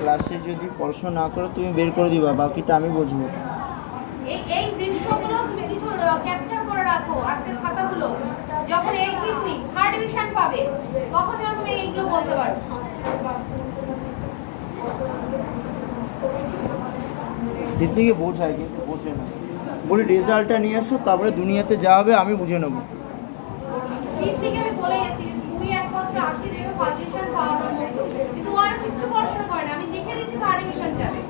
ক্লাসে যদি পড়াশোনা না করো তুমি বের করে দিবা, বাকিটা আমি বুঝবো। এই দৃশ্যগুলো তুমি কিছু ক্যাপচার করে রাখো আজকের খাতাগুলো। যখন এই লিখলি থার্ড ডিভিশন পাবে তখন যেন তুমি এইগুলো বলতে পারো। দিদিকে বোঝায় কিন্তু বোঝে না, বলি রেজাল্টটা নিয়ে আসো, তারপরে দুনিয়াতে যা হবে আমি বুঝে নেবো। দিদিকে আমি বলে গেছি তুই একমাত্র আছিস যে ফার্স্ট ডিভিশন পাওয়ার মতো, কিন্তু আর কিছু পড়াশোনা করে না। আমি দেখে দিচ্ছি থার্ড ডিভিশন যাবে।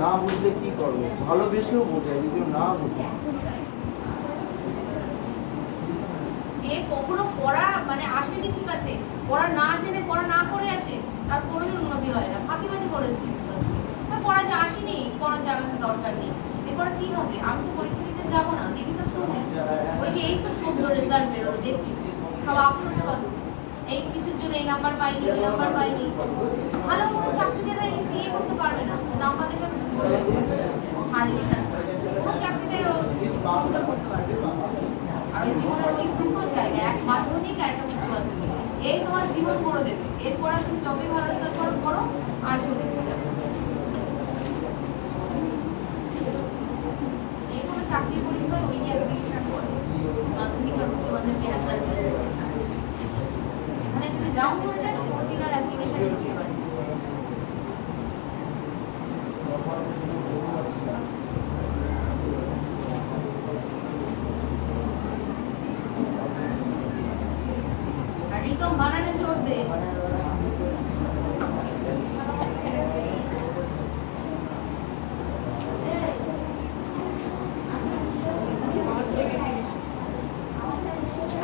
না বুঝলে কি করবো, ভালোবেসেও বোঝায়, যদিও না বুঝে। যে কখনো পড়া মানে আসেনি ঠিক আছে, পড়া না জেনে পড়া না করে আসে তার কোনোদিন উন্নতি হয় না। ফাঁকিবাজি করে পড়া যে আসেনি, পড়া জানার দরকার নেই। এরপরে কি হবে? আমি তো পরীক্ষা দিতে যাবো না, দেবি তো তুমি। ওই যে এই তো সদ্য রেজাল্ট বেরোলো, দেখছি সব আফসোস করছে এই কিছুর জন্য এই নাম্বার পাইনি, এই নাম্বার পাইনি। ভালো কোনো চাকরিতে ইয়ে করতে পারবে না, নাম্বার দেখে কোনো চাকরিতে করতে পারবে না। আর ওই জীবনের ওই দুটো জায়গায়, এক মাধ্যমিক আর একটা উচ্চ মাধ্যমিক, এই তোমার জীবন করে দেবে। এরপরে তুমি যতই ভালো রেজাল্ট করো আর কেউ দেখতে যাবে। যে কোনো চাকরি পরীক্ষায় ওই অ্যাপ্লিকেশন করে মাধ্যমিক আর উচ্চ মাধ্যমিক রেজাল্ট, সেখানে যদি ডাউন হয়ে যায় অরিজিনাল অ্যাপ্লিকেশনে দিতে পারে। আর রিতম বানানে জোর দে।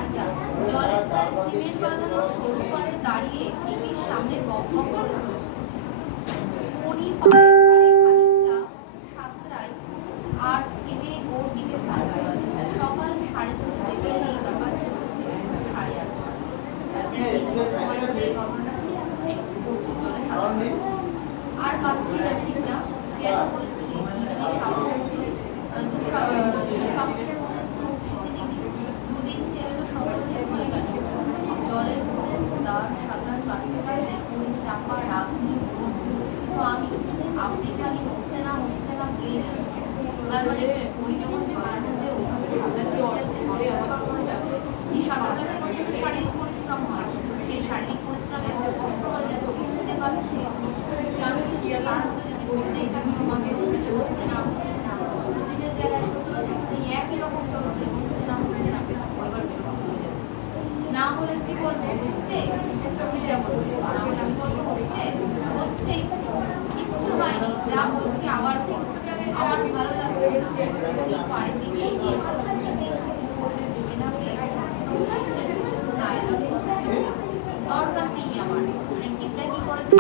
আচ্ছা, জলের ধারে সিমেন্ট বাঁধানো সরু পাড়ে দাঁড়িয়ে পিপির সামনে বক বক করে চলেছে। পনির পাড়ের ধারে খানিকটা সাঁতরায় আর থেমে ওর দিকে তাকায়। সকাল 6:30 থেকে এই ব্যাপার চলছে 8:30। সময় ধরে এই ঘটনাটা চলছে, জলে সাঁতার আর পাচ্ছি না ঠিকটা। কেন বলেছিলি ইদানিং সাহসের মতো স্ট্রোক শিখে নিবি? দুদিন ছেলে তো সকালে হয়ে গেল। জলের মধ্যে দাঁড় সাঁতার কাটতে চাইলে ওই চাপা রাগ নিয়ে তো আমি আপনি খালি হচ্ছে না পেয়ে যাচ্ছে। তার মানে উনি যখন জলের মধ্যে ওইভাবে সাঁতার কেটে যাচ্ছে শারীরিক পরিশ্রম হয়, সেই শারীরিক পরিশ্রমে কষ্ট হয়ে যাচ্ছে, খেতে পাচ্ছে। আমি তার মধ্যে যদি বলতেই থাকি মাঝে মধ্যে যে হচ্ছে না নিজের জায়গায় সতেরো দিন একই রকম চলছে, হচ্ছে না ওইবার বিরক্ত হয়ে যাচ্ছে। না বলে কি বলবো হচ্ছে, না বলে আমি বলবো হচ্ছে কিচ্ছু হয়নি, যা বলছি আবার ভালো লাগছে না। এই বাড়িতে গিয়ে ভেবে না দরকার নেই আমার। মানে কিতা কি করেছে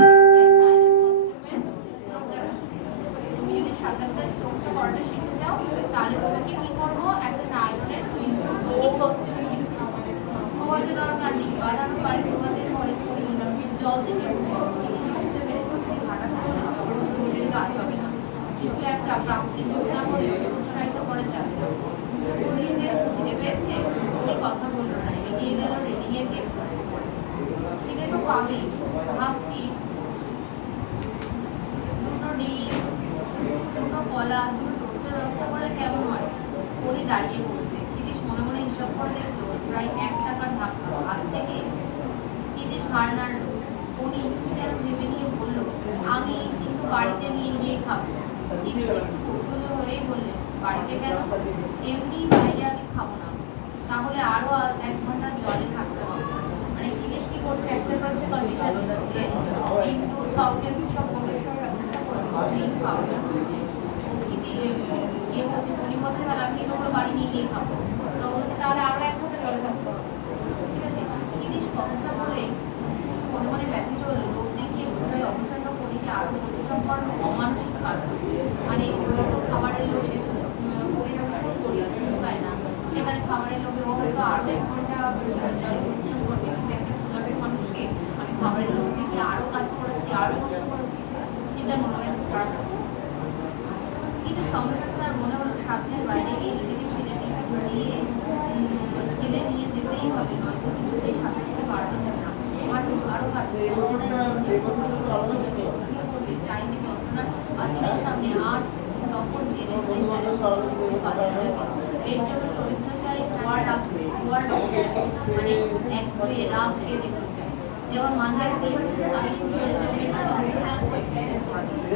তুমি যদি সাঁতারটা স্ট্রোকটা করাটা শিখে যাও তাহলে তোমাকে কি করবো, একটা নাইলনের ওই সুইমিং কস্টিউম কিনতে হবে। তোমাকে দরকার নেই বাঁধানো পারে তোমাদের ঘরে জল থেকে বুঝতে পেরেছি ভাটা করলে জবরদস্তির কাজ হবে না। কিছু একটা প্রাপ্তি যোগ না করে উৎসাহিত করে যাবে না। বললি যে খিদে পেয়েছে, উনি কথা বললো না, এগিয়ে গেল রেডিং এর গেট করে। খিদে তো পাবেই, ভাবছি দুটো ডিম, দুটো কলা, দুটো টোস্টের ব্যবস্থা করে কেমন হয়। উনি দাঁড়িয়ে পড়েছে। কৃতিশ মনে মনে হিসাব করে দেখলো প্রায় 1 টাকার ধাক্কা। আজ থেকে কৃতিশ হার নাড়লো। উনি কি যেন ভেবে নিয়ে বললো, আমি কিন্তু বাড়িতে নিয়ে গিয়ে খাবো। কৃতিশ একটু হয়েই বললেন, বাড়িতে কেন? এমনি বাইরে আমি খাবো না। তাহলে আরো 1 ঘন্টা জলে থাকতে হবে। মানে কৃতিশ কি করছে, একটা কন্ডিশন দিচ্ছে কিন্তু পাউডার সব পরিবেশন ব্যবস্থা করে দিচ্ছে পাউডার কে বলছে, উনি বলছে তাহলে আমি তোমরা বাড়ি নিয়ে গিয়ে খাবো। তো বলছে তাহলে আরো 1 ঘন্টা জলে থাকতে হবে। ঠিক আছে, কৃতিশ কথাটা বলে মনে মনে ব্যথিত হলো। লোক দেখিয়ে বোধহয় অবসন্ন করিকে আরো পরিশ্রম করানো অমানসিক কাজ। মানে তো খাবারের লোভে যেহেতু কিছু পায় না, সেখানে খাবারের লোভে ও হয়তো আরো 1 ঘন্টা জল পরিশ্রম করবে। কিন্তু একটা ক্ষুধার্ত মানুষকে আমি খাবারের লোভ দেখে আরো কাজ করাচ্ছি, আরো কষ্ট করেছি, কিন্তু মনে মনে খারাপ হবে। কিন্তু সঙ্গে সঙ্গে তার মনে হলো সাধ্যের বাইরে গিয়ে নিজেকে ঠেলে নিয়ে যেতেই হবে, নয়তো কিছুতেই সাঁতার থেকে বাড়ানো যাবে না। আরো খুবই বাজে লাগে। এর জন্য চরিত্র চাই হওয়ার রাগ, মানে এক হয়ে রাগ চেয়ে দেখতে চাই। যেমন মাঝের দিন আমি ছেড়ে যাবে না পড়া দিয়েছি।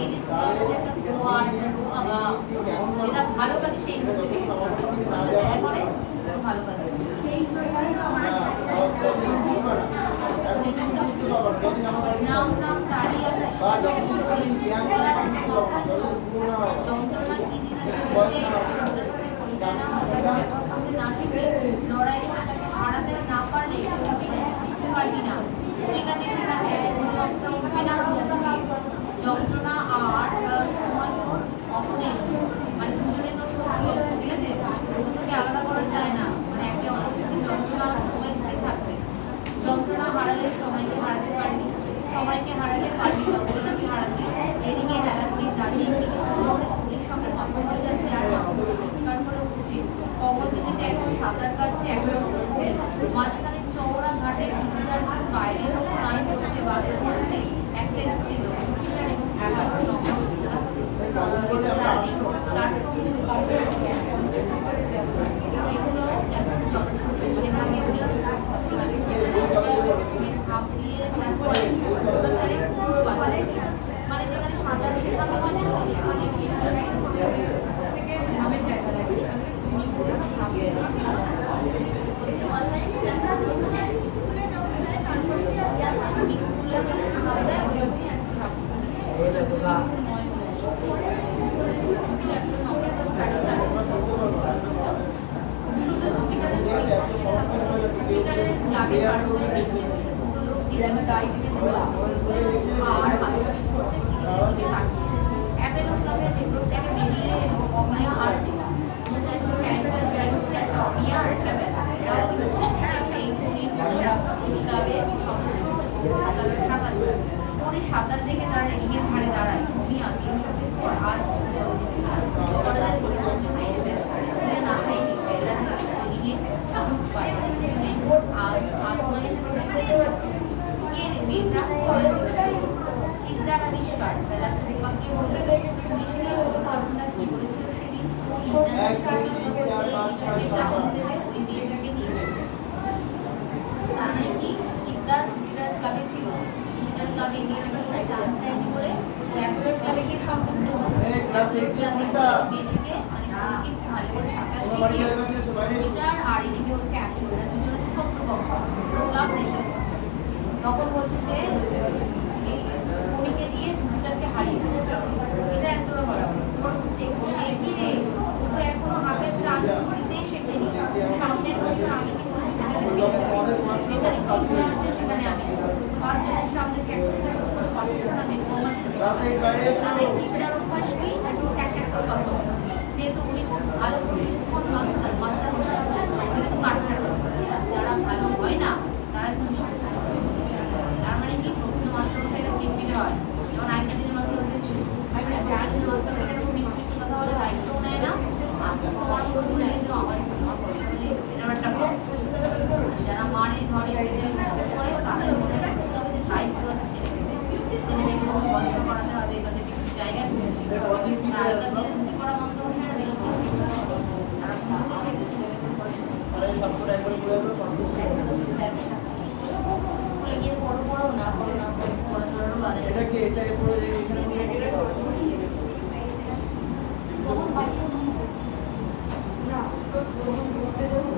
এই যে আমাদের একটা দোয়ার বা যেটা ভালো কাজে সেই মুহূর্তে লেগেছে দয়া করে ভালো কাজে নাম নাম দাঁড়িয়ে আছে যন্ত্রণা কি জিনিস পরিচালনা ব্যবহার করতে না শিখে লড়াই করে তাকে হারাতে না পারলে তুমি বুঝতে পারবি না। ঠিক আছে ঠিক আছে উঠবে না যন্ত্রণা আর সময় অপোনেন্ট মানে দুজনে তো শত্রু, ঠিক আছে? দুটোকে আলাদা করা যায় না, মানে একে অপরের যন্ত্রণা আর সময় ধরে থাকবে। যন্ত্রণা হারালে সময়কে হারাতে পারবি, সময়কে হারালে পারবি যন্ত্রণাকে হারাতে। এদিকে হেলাধুলি দাঁড়িয়ে কিন্তু পুলিশ সঙ্গে কথা বলে যাচ্ছে আর চিৎকার করে উঠছে। কবর দিতে এখন সাঁতার কাটছে একদম মাঝখানে চওড়া ঘাটে বিদ্যার বাইরে লোক স্নান করছে বাথরুম করছে একটা স্ত্রী লোক এগুলো ঝাঁপ দিয়ে মানে যেখানে সাঁতার শেখানো হয় তো সেখানে ঝাঁপের জায়গা লাগে, সেখানে সুইমিং পুল ঝাঁপ দিয়ে শুধু জুপিটারের ক্লাবে আর পাশাপাশি করছে তিরিশের দিকে তাকিয়ে অ্যাপেলো ক্লাবের ভেতর থেকে বেরিয়ে এলো অমিয়া আর টিলা। নতুন দুটো ক্যারেক্টার জয় হচ্ছে একটা অমিয়া আর একটা বেলা। এরাও কিন্তু সেই ধনীর মতো ক্লাবের সদস্য সাঁতারের সাঁতার পরে সাঁতার দেখে তার রেলিংয়ের ধারে দাঁড়ায়। অমিয়া 300 দিন পর আজ কলেজের পরীক্ষার জন্য সে ব্যস্ত না থাকি বেলা রেলিংয়ে সুযোগ পায় আজ আত্মায় কে মেয়েটা বিদ্যার আবিষ্কার বেলা চৌপাকে বলল শুনি শুনি হলো ঘটনা কি বলেছিল সেদিন জামন দেবে ওই মেয়েটাকে নিয়েছিল। তার মানে কি চিন্তা জুপিটার ক্লাবে ছিল, জুপিটার ক্লাবে এই মেয়েটাকে কোনো চান্স দেয়নি বলে ও অ্যাপোলোর ক্লাবে গিয়ে সংযুক্ত মেয়েটাকে মানে ভালো করে সাঁতার শিখিয়ে জুপিটার আর এদিকে হচ্ছে অ্যাপোলো দুজনে হচ্ছে শত্রু পক্ষ ক্লাব প্রেশার। তখন বলছে যে উনিকে দিয়ে জুপিটারকে হারিয়ে দেবে, এটা একজোড়া বলা সে কি রে ও তো এখনো হাতের টান করিতেই শেখেনি। সামনের বছর আমি কিন্তু যেখানে কিংবা আছে সেখানে আমি 5 জনের সামনে ক্যাক্টাস করে কথা শোনাবে তোমার তাদের কিংবার অভ্যাস কি ট্যাক করে কথা বলা। যেহেতু উনি খুব ভালো প্রশিক্ষণ মাস্টার কিন্তু কাটছাড় যারা ভালো হয় না তারা কিন্তু তার মানে কি প্রকৃত মাস্টার এটা খিটখিটে হয়। যেমন আগের দিনে মাস্টার উঠেছিল দিনের মাস্টার এরকম মিষ্টি কথা বলে দায়িত্বও নেয় না। আজকে তোমার বলবো না কিন্তু আমার একটা যারা মারে ধরে করে তাদের মনে রাখতে হবে যে দায়িত্ব আছে ছেলেমেয়েদের, ছেলেমেয়েকে পড়াশোনা করাতে হবে, তাদের জায়গায় পৌঁছে দিতে হবে। আগেকার দিনে রুটি করা মাস্টার মশাইরা বেশি তারা মনে থেকে ছেলেমেয়েদের ব্যবসা স্কুলে গিয়ে পড়ো না পড়াশোনারও বাধা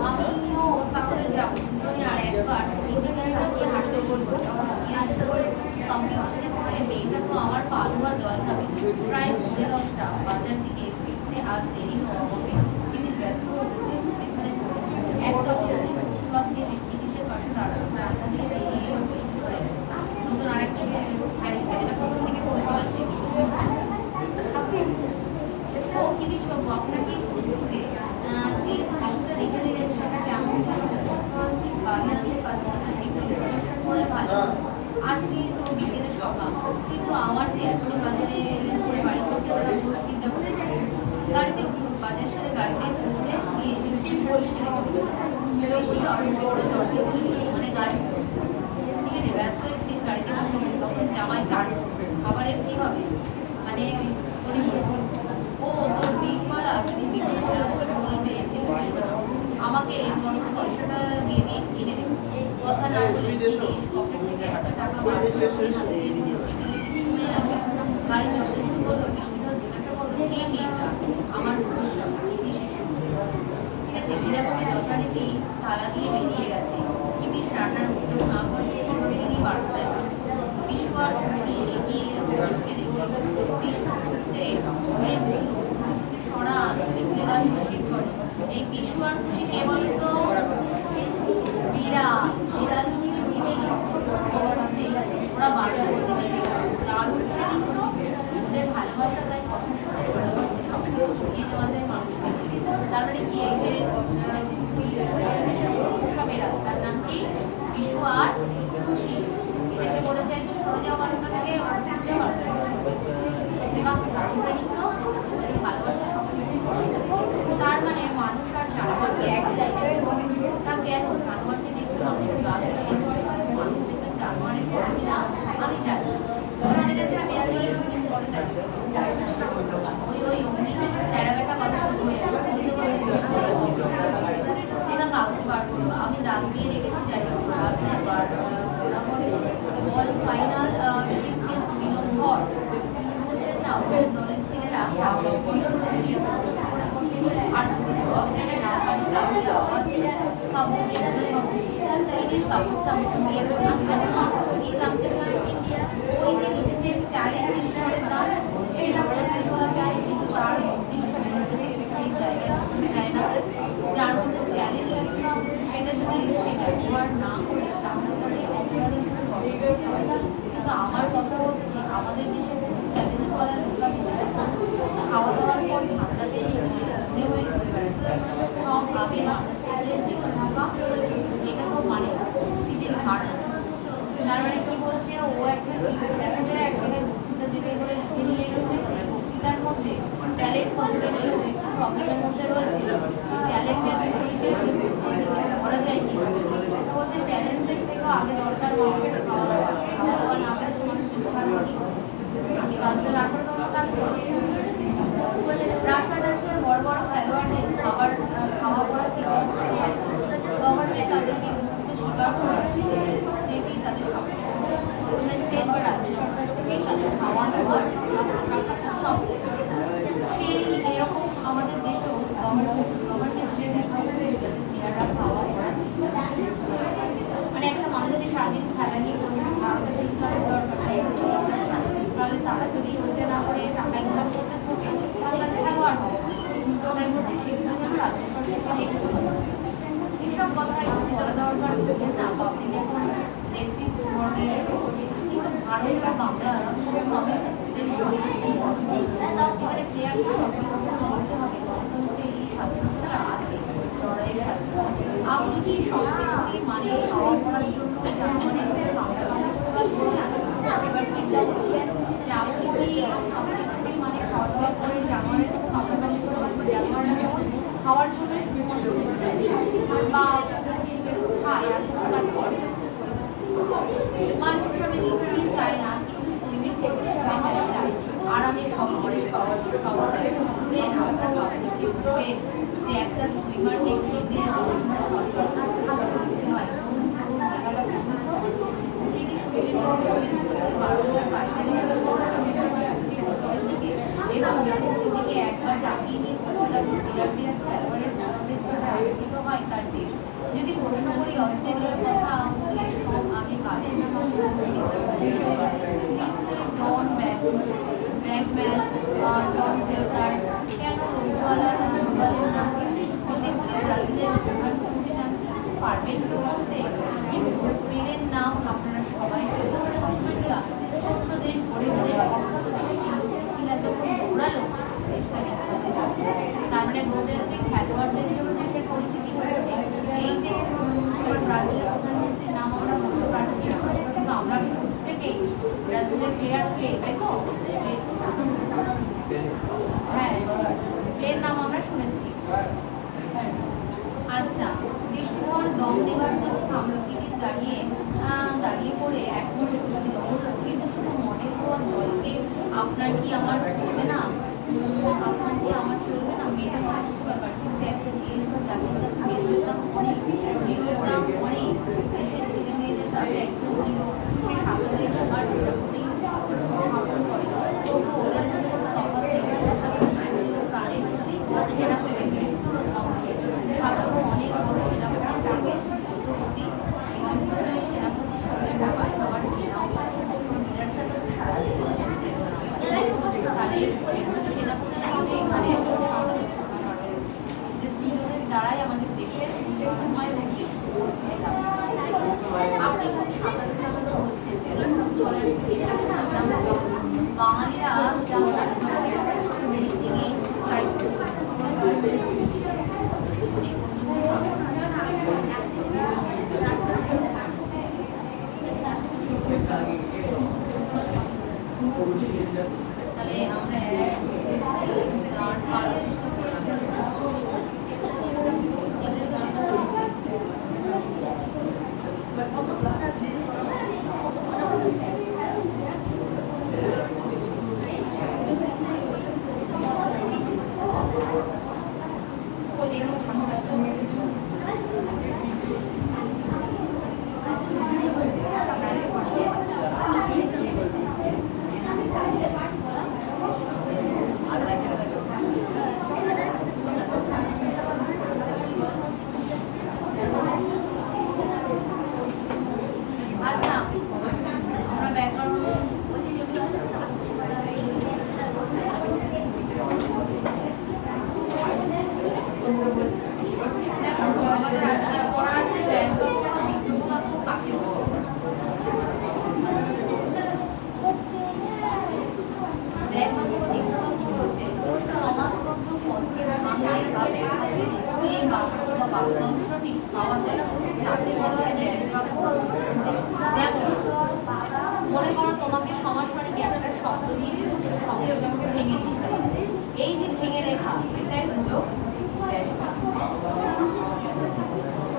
আমিও তাহলে যাবো দুজনে আর একবার এদিকে তাকিয়ে হাঁটতে বলবো। তখন আমি কম্পিটিশনে পড়ে মেয়েটা তো আমার পা ধোয়া জল খাবে। প্রায় 10:30 বাজার দিকে ফিরতে আজ দেরি হবে। তিনি ব্যস্ত হতেছে পেছনে একটা ফুটপাত দিয়ে ব্রিটিশের পাশে দাঁড়ানো জানলা দিয়ে বেরিয়ে এলো বৃষ্টি করে নতুন আরেকটা ক্যারেক্টার যেটা প্রথম দিকে পড়েছিল ও গিরিশবাবু আপনাকে খুঁজছে যে স্পেসটা লিখে দিলেন সেটা কেমন ঠিক বাজে আনতে পারছি না, একটু ডিসকাশন করলে ভালো। আজকে তো বিকেলে সভা কিন্তু আমার যে এতটা বাজারে করে বাড়ি করছে তারা চিন্তা করেছে গাড়িতে উঠুন বাজার সাথে গাড়িতে পৌঁছে গিয়ে মানে গাড়ি ঠিক আছে ব্যস্ত হয়ে গাড়িতে তখন জামাই গাড়ি খাবার শেষ এই গাড়ি যথেষ্ট বললো বৃষ্টিধর জিজ্ঞাসা করলো কে মেয়েটা আমার ভবিষ্যৎ নীতিশ এসে ঠিক আছে লীলাবতী যথারীতি তালা দিয়ে বেরিয়ে গেছে নীতিশ রান্নার মুখেও না করে বেরিয়ে বাড়তে দেয় বিষ্ণু আর খুশি এগিয়ে নীতিশকে দেখল বিষ্ণু উঠতে সরা দেখলে তার শিশির করে এই বিষ্ণু আর খুশি কে বলে তো বিড়াল বিড়াল থেকে ফিরে খবর হতে ওরা বাড়িতে নেমে গেল তার উঠে কিন্তু ওদের ভালোবাসা তাই কথা শুনে ভালোবাসা সব কিছু ছড়িয়ে দেওয়া যায় মানুষকে তার মানে কি এই যে পোষা বেড়াল তার নাম কি বিশু আর খুশি এদেরকে বলেছে একদম সরে যাওয়া বারান্দা থেকে বারান্দা থেকে শুরু হয়েছে এবার তার উঠে কিন্তু ওদের ভালোবাসা সব কিছুই তার মানে মানুষ আর জানোয়ারকে এক জায়গায় তা কেন জানোয়ারকে দেখতে মানুষের গা মানুষ দেখতে জানোয়ারের পরে কিনা আমি জানি ওনাদের কাছে আমি বিড়াল দিয়ে শুটিং করে দেয় ওই অমনি তেরা বেকা কথা শুরু হয়ে গেল বলতে এটা কাগজ বার করলো আমি দাগ দিয়ে রেখেছি জায়গাগুলো রাস্তায় বার ওরা বলে বল ফাইনাল চিফ গেস্ট বিনোদ ভর বুঝলেন না ওদের দলের ছেলেরা আর যদি জবাব দিতে না পারি তাহলে আওয়াজ পাবো বেঞ্জল পাবো ইংলিশ কাগজটা দিয়ে কি জানতে চান ওই যে লিখেছে ট্যালেন্ট ঈশ্বরের দান সেটা বলতে তোলা যায় কিন্তু তার মধ্যে সেই জায়গায় যায় না যার মধ্যে ট্যালেন্ট আছে সেটা যদি সে ব্যবহার না করে তাহলে তাকে অপরাধ কিন্তু আমার কথা হচ্ছে আমাদের দেশে ট্যালেন্ট করার লোক আছে খাওয়া দাওয়ার পর ঠান্ডাতেই হয়ে ঘুরে বেড়াচ্ছে সব আগে মানুষদের বেঁচে থাকা এটা তো মানে পৃথিবীর ধারণা তার মানে কি বলছে ও একটা এক জায়গায় বক্তৃতা দেবে বলে লিখে নিয়ে এসেছে বক্তৃতার মধ্যে ট্যালেন্ট কন্ট্রোল ওই প্রবলেমের মধ্যে রয়েছে ট্যালেন্টের বিপরীতে বলছে যে কিছু বলা যায় কি তো বলছে ট্যালেন্টের থেকেও আগে দরকার মানুষের খাওয়া দাওয়া না পেলে তোমার কিছু থাকবে আগে বাঁচবে তারপরে তোমার কাজ করবে রাষ্ট্রের বড় বড় খেলোয়াড়দের খাওয়া পড়া চিন্তা করতে হয় গভর্নমেন্ট তাদেরকে গুরুত্ব স্বীকার করে স্টেটেই তাদের সব কিছু স্টেট বা রাজ্য সরকার থেকেই তাদের খাওয়া দাওয়া সব সেই এরকম আমাদের দেশেও গভর্নমেন্টের দেখা উচিত যাতে প্লেয়াররা খাওয়া পড়া চিন্তা মানে একটা মানুষ যদি সারাদিন খেলা নিয়ে করতে তার কাছে ইনকামের দরকার তাহলে তারা যদি ওইটা না করে টাকা ইনকাম করতে ছোটে তাহলে তাদের খেলোয়াড় হবে তাই বলছি সেগুলো যেন রাজ্য সরকারকে দেখতে হবে এসব কথা একটু বলা দরকার বুঝেন না পাবলিক এখন লেফটিস্ট ধরনের কিন্তু ভারত বা বাংলা কমিউনিস্ট দেশ এখানে প্লেয়ার সব কিছু করতে হবে গণতন্ত্রে এই স্বাধীনতা আছে লড়াইয়ের স্বাধীনতা আপনি কি সব কিছুই মানে খাওয়া পড়ার জন্য জার্মানির সাথে বাংলা করতে বাঁচতে চান এবার চিন্তা করছেন যে আপনি কি সব কিছুতেই মানে খাওয়া দাওয়া করে জার্মানির মতো পাশাপাশি করে বাঁচবেন জার্মানরা যেমন খাওয়ার জন্য শুধুমাত্র বা খায় আর কোনো কাজ করে মানুষ হিসাবে নিশ্চয়ই চায় না কিন্তু সুইমিং কোচ হিসাবে হ্যাঁ চায় আর আমি সব জিনিস পাওয়া যায় বুঝলেন আপনার পাবলিককে বলবেন যে একটা সুইমারকে খেতে করতে হয় দিকে একবার তাকিয়ে দিয়ে বিরাট বিরাট খেলোয়াড়ের গৌরবের জন্য আয়োজিত হয় তার দেশ যদি প্রশ্ন করি অস্ট্রেলিয়ার কথা বলে সব আগে কাদের নাম নিশ্চয়ই ডন ব্র্যাডম্যান ডন ফ্রেজার কেন রোজওয়ালা বলেন না যদি বলি ব্রাজিলের রোনাল্ডোর নাম কি পারবেন কেউ বলতে কিন্তু পেলের নাম আপনারা সবাই শুনেছেন সবসময় ছোট্ট দেশ গরিব দেশ অর্থাৎ দেশ যখন দৌড়ালো দেশটা বিখ্যাত তার মানে বলতে যাচ্ছে খেলোয়াড়দের জন্য দেশের পরিচিতি হয়েছে এই যে ব্রাজিলের প্রধানমন্ত্রীর নাম আমরা বলতে পারছি না কিন্তু আমরা প্রত্যেকেই ব্রাজিলের প্লেয়ার প্লে তাই তো হ্যাঁ প্লেয়ার নাম আমরা শুনেছি আচ্ছা বিষ্ণুধর দম দেওয়ার জন্য থামলো টিকিট দাঁড়িয়ে পড়ে এখন শুনছিল বললো কিন্তু শুধু মডেল হওয়া জলকে আপনার কি আমার চলবে না আপনার কি আমার চলবে না মেয়েটা কোনো কিছু ব্যাপার কিন্তু একটা মেয়ের বা জাতির কাছে মেয়ের দাম অনেক হিরোর দাম অনেক সে ছেলে মেয়েদের কাছে একজন হিরো সে সাগরে ঢোকার বাঙালিরা যা মিটিংয়ে লাইক তাহলে আমরা আচ্ছা আমরা ব্যাকরণ দেখো আমাদের আজকে পড়া আছে ব্যাকরণ বিগ্রহ বাক্য কাকে বলে ব্যাকরণ বিগ্রহ বাক্য বলছে সমাসবদ্ধ পদকে ভাঙলে বা ব্যাকরণে যে বাক্য বা বাক্যাংশটি পাওয়া যায় তাকে বলা হয় ব্যাকরণ বাক্য। যেমন মনে করো তোমাকে সমাস মানে কি একটা শব্দ দিয়ে দিল, সেই শব্দটাকে ভেঙে দিতে হবে। এই যে ভেঙে লেখা এটাই হলো ব্যাস বাক্য।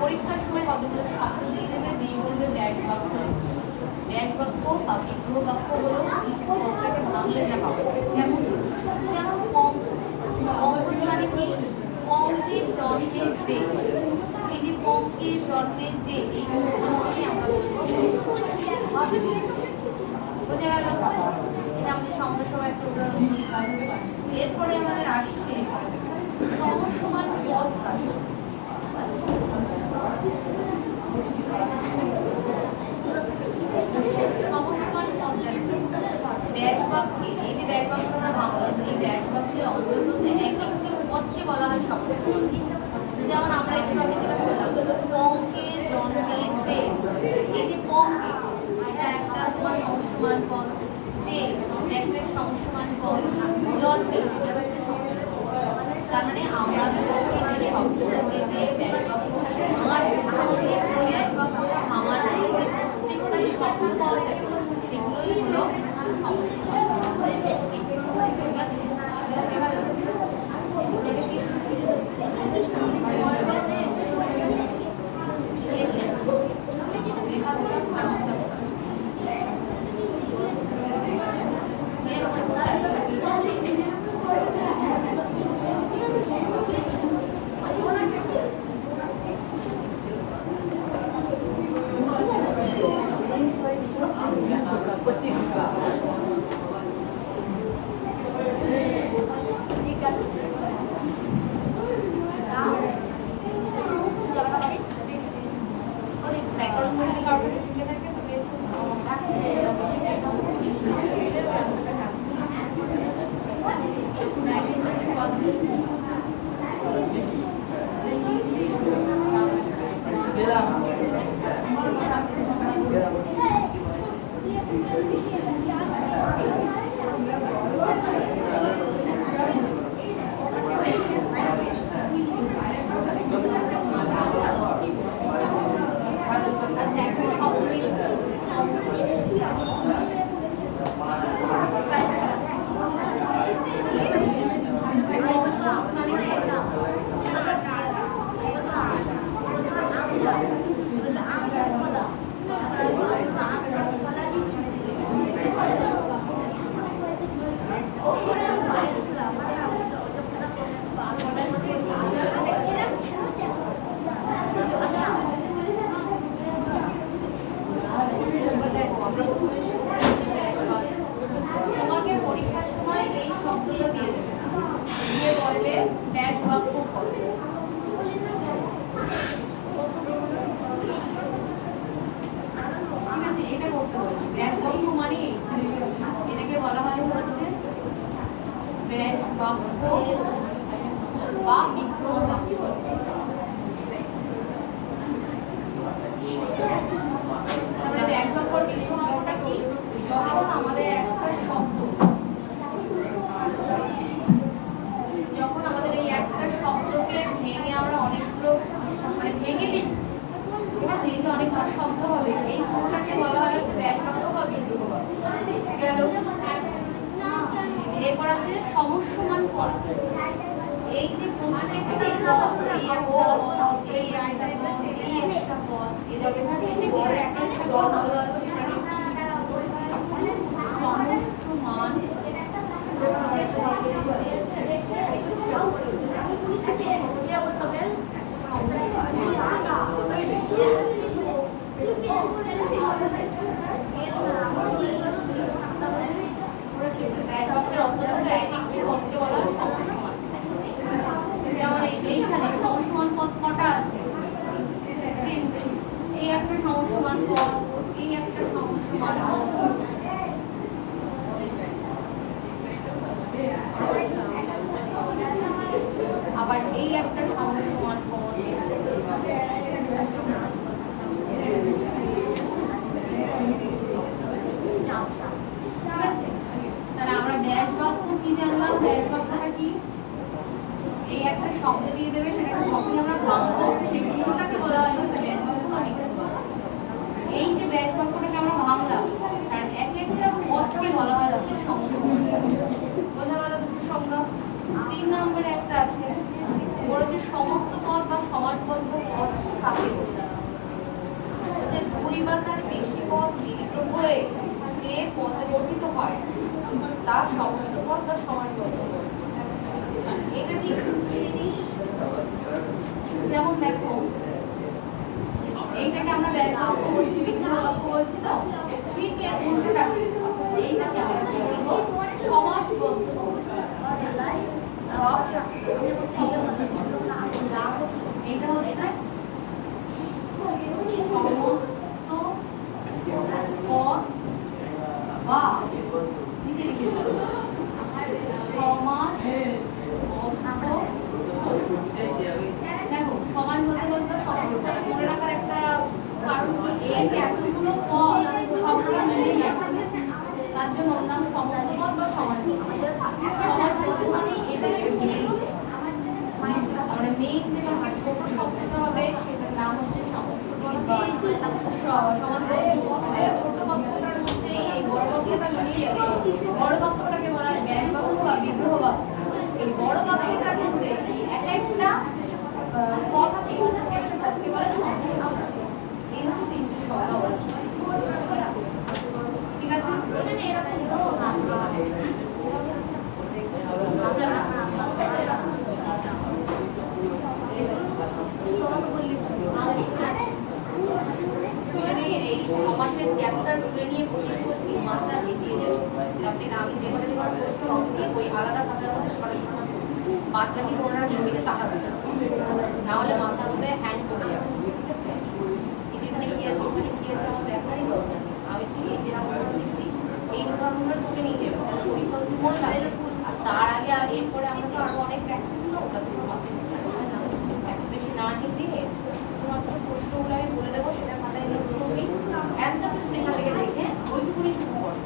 পরীক্ষার সময় কতগুলো শব্দ দিয়ে দেবে, দিয়ে বলবে ব্যাস বাক্য। ব্যাস বাক্য বা বিগ্রহ বাক্য হলো পদটাকে ভাঙলে যা পাওয়া যায়। যেমন পঙ্কজ, পঙ্কজ মানে কি পঙ্কে জন্মে যে, এই যে পঙ্কে জন্মে যে এই মুহূর্তকে আমরা বলবো বোঝা গেল? এটা আমাদের সঙ্গে সবাই একটা উদাহরণ। এরপরে আমাদের আসছে সমসমান পদ কাকে সমসমান পদ দেখো ব্যাস বাক্যে, এই যে ব্যাস বাক্য আমরা ভাবলাম, এই ব্যাস বাক্যের অঙ্গের মধ্যে এক একটি পদকে বলা হয় সমসমান। যেমন আমরা একটু আগে যেটা বললাম পঙ্কে জন্মে যে, এই যে পঙ্কে এটা একটা তোমার সমসমান পদ, যে একটা সমসমান পদ, জন্মে এটা একটা সমসমান পদ। তার মানে আমরা বলছি যে শব্দটা দেবে ব্যাস বাক্য ভাঙার জন্য, ব্যাস বাক্যটা ভাঙার জন্য যে প্রত্যেকটা শব্দ পাওয়া যাবে সেগুলোই হলো সমসমান। ঠিক আছে? ব্যাকরণ বলতে কারোর কাছে ঠিক থাকে আচ্ছা একটা শব্দ দিয়ে তোমাকে পরীক্ষার সময় এই শব্দটা দিয়ে দেবে, দিয়ে বলবে ব্যাস বাক্য করবে। ঠিক আছে, এটা করতে বলবে। ব্যাস বাক্য মানে এটাকে বলা হয় হচ্ছে ব্যাস বাক্য বা বিগ্রহ বাক্য। তাহলে ব্যাস বাক্য বিগ্রহ বাক্যটা কি? শব্দ হবে, এই পুরোটাকে বলা হয় হচ্ছে ব্যাস বাক্য বা বিগ্রহ বাক্য। গেল। এরপর আছে সমস্যমান পদ। এই যে প্রত্যেকটি পদ, এই একটা পদ, এই একটা পদ, এই একটা পদ, এদের পর এক একটা পদ বলা হয় সমস্যমান। ব্যাস বাক্যের অন্তর্গত এক একটি পদকে বলা হয় সমস্যমান। যেমন এইখানে সমস্যমান পদ কটা আছে? তিনটে। এই একটা সমস্যমান পদ, এই একটা সমস্যমান পদ, আবার এই একটা সমস্যমান পদ। ঠিক আছে? তাহলে আমরা ব্যাস বাক্য কি জানলাম? ব্যাস বাক্যটা কি? এই একটা শব্দ দিয়ে দেবে, সেটাকে যখন আমরা ভাঙবো সেই পুরোটাকে বলা হয় হচ্ছে ব্যাস বাক্য বা বিগ্রহ বাক্য। এই যে ব্যাস বাক্যটাকে আমরা ভাঙলাম, তার এক একটা পদকে বলা হয় হচ্ছে সমস্যমান। বোঝা গেল দুটো সংজ্ঞা। 3 নম্বরে একটা আছে, বলেছে সমস্ত পদ বা সমাসবদ্ধ পদ কাকে বলে? হচ্ছে দুই বা তার বেশি পদ মিলিত হয়ে যে পদ গঠিত হয় তা সমস্ত পদ বা সমাসবদ্ধ পদ। এটা ঠিক কি জিনিস? যেমন দেখো, এইটাকে আমরা ব্যাস বাক্য বলছি, বিগ্রহ বাক্য বলছি, তো ঠিক এর উল্টোটা এইটাকে আমরা কি বলবো? সমাসবদ্ধ পদ। এইটা হচ্ছে সমস্ত পদ বা নিচে লিখে দেবো সমাসবদ্ধ। দেখো সমাসবদ্ধ বলতে সফলতা মনে রাখার একটা কারণ, এই যে এতগুলো পদ সবগুলো মিলেই আছে, তার জন্য ওর নাম সমস্ত পদ বা সমাসবদ্ধ। সমাসবদ্ধ মানে এটাকে ভেঙে নিতে, আমরা মেইন যেটা ছোট শব্দটা হবে সেটার নাম হচ্ছে সমস্ত পদ বা সমাসবদ্ধ পদ। ছোট বাক্যটার মধ্যে এই বড় বাক্যটা লুকিয়ে আছে। বড় বাক্যটাকে বলা হয় ব্যাস বাক্য বা বিগ্রহ বাক্য। এই বড় বাক্যটার মধ্যে এক একটা পদকে, এক একটা পদকে বলা হয় সমস্যা। এই হচ্ছে 3টি সংজ্ঞা বলছি। ঠিক আছে? এই সমাসের চ্যাপ্টার তুলে নিয়ে বসিস করবি, মাথা ভিজিয়ে যাবে। যাতে আমি যেখানে যেখানে প্রশ্ন হচ্ছি ওই আলাদা খাতার মধ্যে সরাসরি বাদ বাকি কোনটা হিন্দিতে তাকাবে না, হলে মাথার মধ্যে হ্যাং করে যাবে। ঠিক আছে? এই যেখানে কি আছে ওখানে কি আছে আমার দেখারই দরকার নেই। আমি কি এই যে উদাহরণ দিচ্ছি, এই উদাহরণগুলো তুলে নিয়ে যাবো, মনে থাকবে। আর তার আগে এরপরে আমরা তো আরো অনেক প্র্যাকটিস করবো, তাদের মাথায় এত বেশি না নিজে শুধুমাত্র প্রশ্নগুলো আমি বলে দেবো, সেটা মাথায় নোট করবি, অ্যান্সারটা শুধু এখান থেকে দেখে ওইটুকুনি শুরু করবি।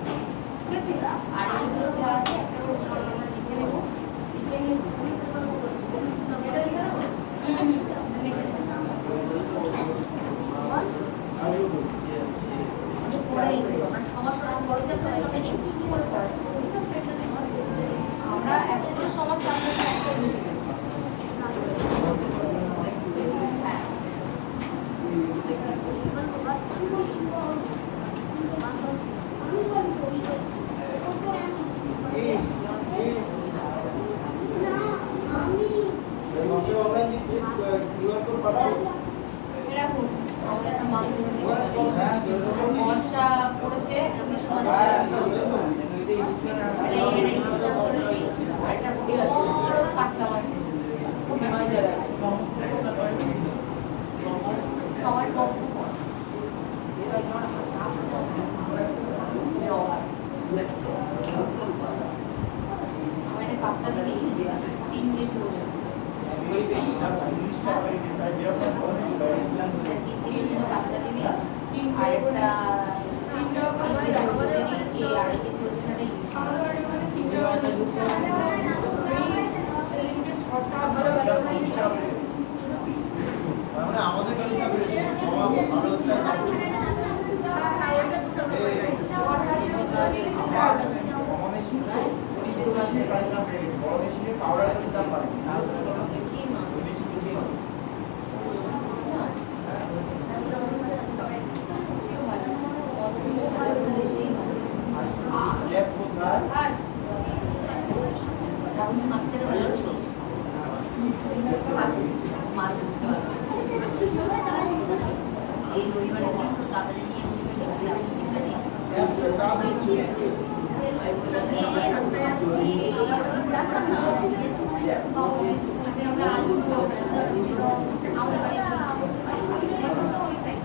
ঠিক আছে? আর এইগুলো যা আছে একটা করে আমরা লিখে নেবো, লিখে নিয়ে লিখে নেবো। পড়াই আমরা সমাজ বড় চ্যাপ্টার আমরা একটু একটু করে পড়াচ্ছি। আমরা এতগুলো সমাজ আপনাদের একটা লিখে দেবো। এরকম আমাদের একটা মান ধরে দিয়েছিল, বর্ষা পড়েছে 19 মাস, বড় কাতলা মাছ সবার বদ্ধ পথ। আমার একটা কাতলা দিবি 3 কেজি ওজন, 3 কেজি কাতলা দিবি, আর একটা 2.5 কেজি ওজনের আমাদের কি মা? কেউ ভালো না। পছন্দ করে বলে সেই ভালো। আজ মাছ খেতে ভালোবাসিস? মাছ ধরতে ভালোবাসিস? এই রবিবারে দিন তো তাড়াতাড়ি নিয়ে গেছিলাম এখানে। জানতাম না আমরা আলু আমাদের বাড়ি এখন তো ওই সাইড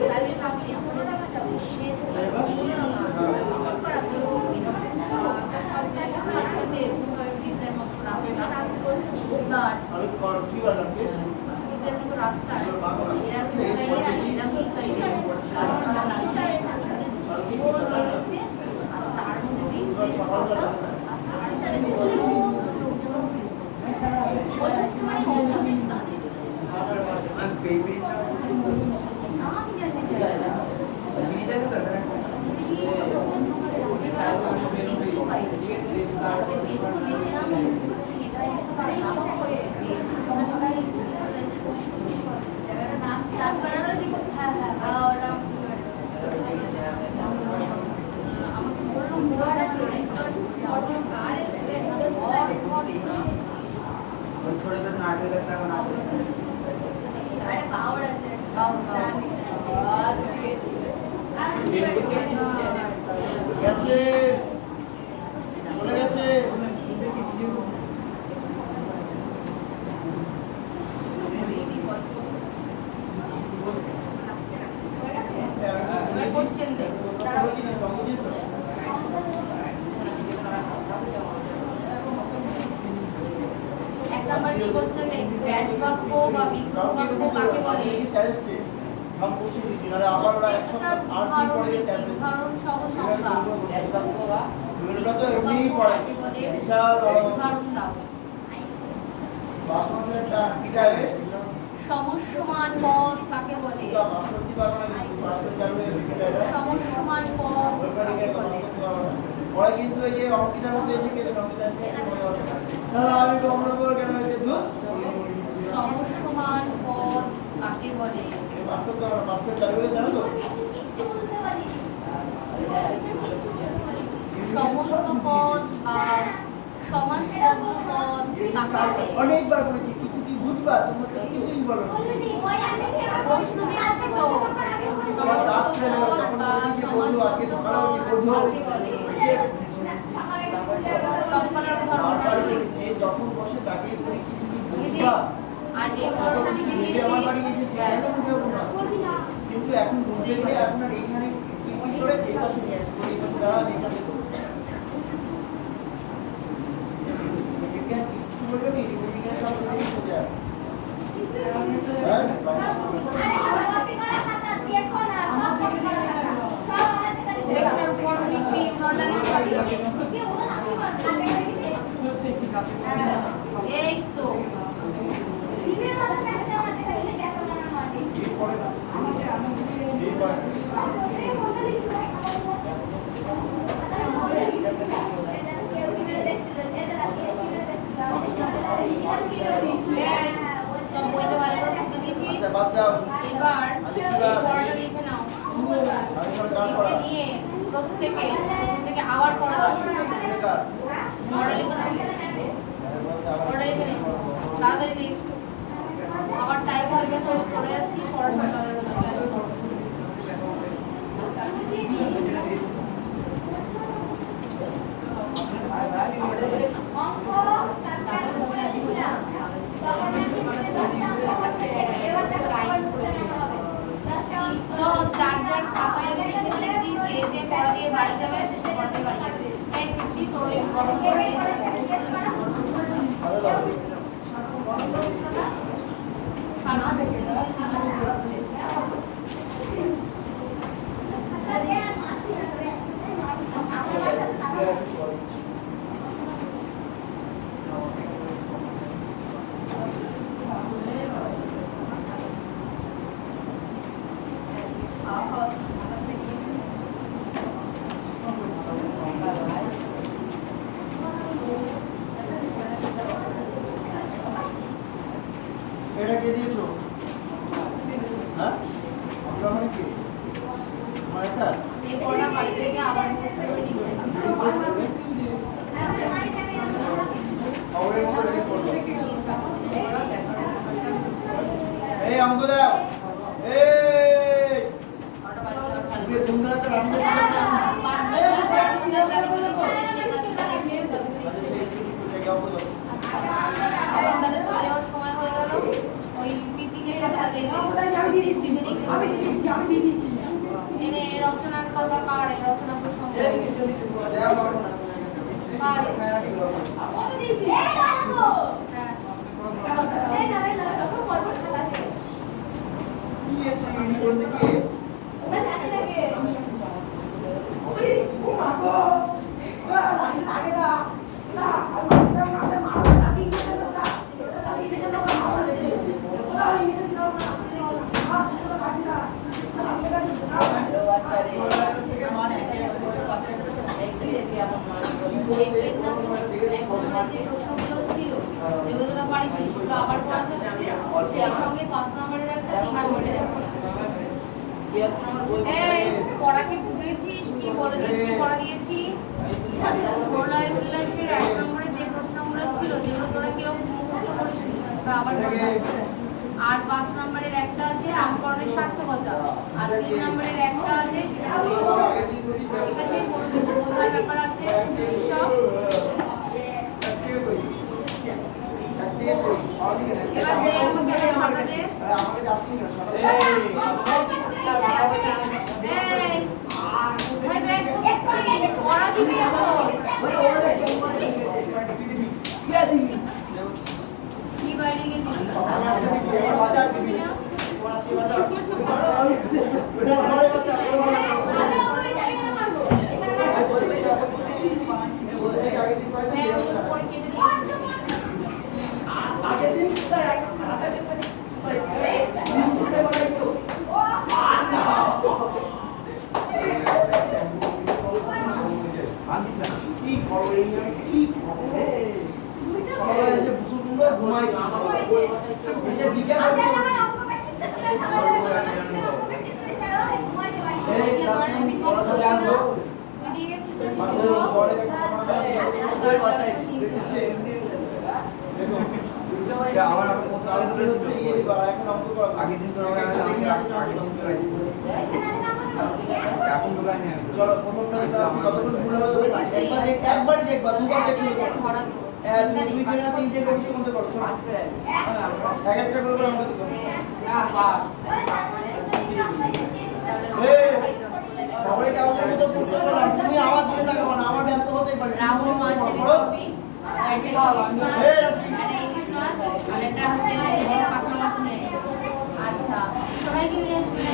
দাদা সব ফ্রিজের মতো রাস্তা ফ্রিজের মতো রাস্তা এরকম সাইডে গাছপালা লাগছে গোল রয়েছে আর তার মধ্যে ব্রিজ ব্রিজ করা আমাকে বললো छोटे छोटे नाटक लगता है बनाते अरे पावर আছে গেছে চলে গেছে হয়ে গেছে এবার কোশ্চেন দে এক নাম্বার কি কোশ্চেন লে ব্যাস বাক্য বা বিগ্রহ বাক্য কাকে বলে हम पूछी थी ना আবার ওরা একসাথে আর কি পড়ে গেছে উদাহরণ সহ সংজ্ঞা জুয়েলটা তো এমনিই পড়ে বিশাল উদাহরণ দাও বাসনটা কিটাবে সমস্যমান পদ কাকে বলে বাসনটি পারবে না বাসন যাবে কিটাবে সমস্যমান পদ কাকে বলে ওরা কিন্তু এই যে অঙ্কিতার মধ্যে এসে গেছে অঙ্কিতার সারা আমি তো অন্য করে কেন হয়েছে দুধ সমস্যমান পদ কাকে বলে বাস্তব তো বাস্তব চালু হয়ে জানো তো সমস্ত পদ বা সমাসবদ্ধ পদ কাকে বলে অনেকবার বলেছি কিছু কি বুঝবা তোমরা তো কিছুই বলো না প্রশ্ন দিয়েছে তো সমস্ত পদ বা সমাসবদ্ধ পদ কাকে বলে সবকটার উদাহরণ বলে যে যখন বসে তাকে বলি কিছু কি বুঝেছি? বুঝবা আর এই উদাহরণটা লিখে নিজে আমার বাড়ি দিয়েছি এসেছে কেন বুঝাবো না কিন্তু এখন বুঝতে গেলে আপনার এখানে কি করে এই পাশে নিয়ে আসবে এই পাশে দাঁড়া এখানে বিজ্ঞান কি বলবে নি বিজ্ঞান সব কিছু সোজা দেখটার উপর লিখবি উদাহরণটা লিখবি এই তো সব বইতে ভালো করে লিখে দিয়েছি আচ্ছা বাদ দাও এবার এই পড়াটা লিখে নাও লিখে নিয়ে প্রত্যেকে আবার পড়া দাও পড়া লিখে নাও পড়া লিখে নে তাড়াতাড়ি লিখ আবার টাইম হয়ে গেছে চলে যাচ্ছি পড়া সকালে যার যার খাতায় আমি লিখে দিয়েছি যে যে পড়া দিয়ে বাড়ি যাবে সে সে পড়া দিয়ে বাড়ি যাবে এই সত্যি তোর ওই গরম করে কে দিয়েছো? হ্যাঁ? আমরা মানে কি? মানে তা? এই পড়া বাড়ি থেকে আবার মুখস্থ করে নিতে হবে। হ্যাঁ, খবরের মতো রেডি করবো। পড়া ব্যাপার। এই অঙ্ক দাও। এই পড়া বাড়ি যাওয়ার ভালো। তুমি দুমদার তো রাখতে আচ্ছা, পাঁচ মিনিট চার মিনিট গাড়ি করে শেষ সেই কাজটা দেখে যাবে। আচ্ছা, আবার তাহলে চলে যাওয়ার সময় হয়ে গেল। ওই পিকনিকের কথাটা দিয়ে দিই। এনে রচনার কথা কার? এই রচনা প্রসঙ্গ কার? যে প্রশ্নগুলো ছিল যেগুলো তোরা পারিস সেগুলো আবার পড়াতে হচ্ছে সেই সঙ্গে 5 নম্বরের একটা 3 নম্বরের একটা এই পড়া কি বুঝেছিস কি বলে দিয়েছি কি পড়া দিয়েছি প্রলয় উল্লাসের 1 নম্বরে যে প্রশ্নগুলো ছিল যেগুলো তোরা কেউ মুখস্থ করিসনি বা আবার পড়া আর 5 নম্বরের একটা আছে নামকরণের সার্থকতা আর 3 নম্বরের একটা আছে ঠিক আছে কোনো কিছু বোঝার ব্যাপার আছে সব এবার দে আমাকে একটা খাতা দে এই ভাই ব্যাগ তো দেখছি পড়া দিবি এখন কি বাইরে গিয়ে দিবি পরে কেটে দিয়েছি আগের দিন কি খবর কি সবাই যে বুঝুগুলো ঘুমাইছে এসে জিজ্ঞাসা করছে এই ক্লাসে পড়াটা জানো তুই দিয়ে গেছিস মাঝে বড় একটা দেখো আমার কত আগে ধরে ছিল এখন অঙ্ক করা আগের দিন তো আমি আগে দিন এখন তো জানি আমি চলো প্রথমটা যতক্ষণ ভুল হবে একবারই দেখবা দুবার দেখলে ধরা তো দুই জনের তিনটে করছি মধ্যে করো চলো এক একটা করে আমরা দিব এই সবাই কেমন মতো করতে বললাম তুমি আমার দিকে তাকাবো না আমার ব্যস্ত হতেই পারে রাহুল মা ছেলে ছবি একটা ইংলিশ মাছ একটা ইংলিশ মাছ আর একটা হচ্ছে কাঁকড়া মাছ নিয়ে আচ্ছা সবাইকে নিয়ে আসবে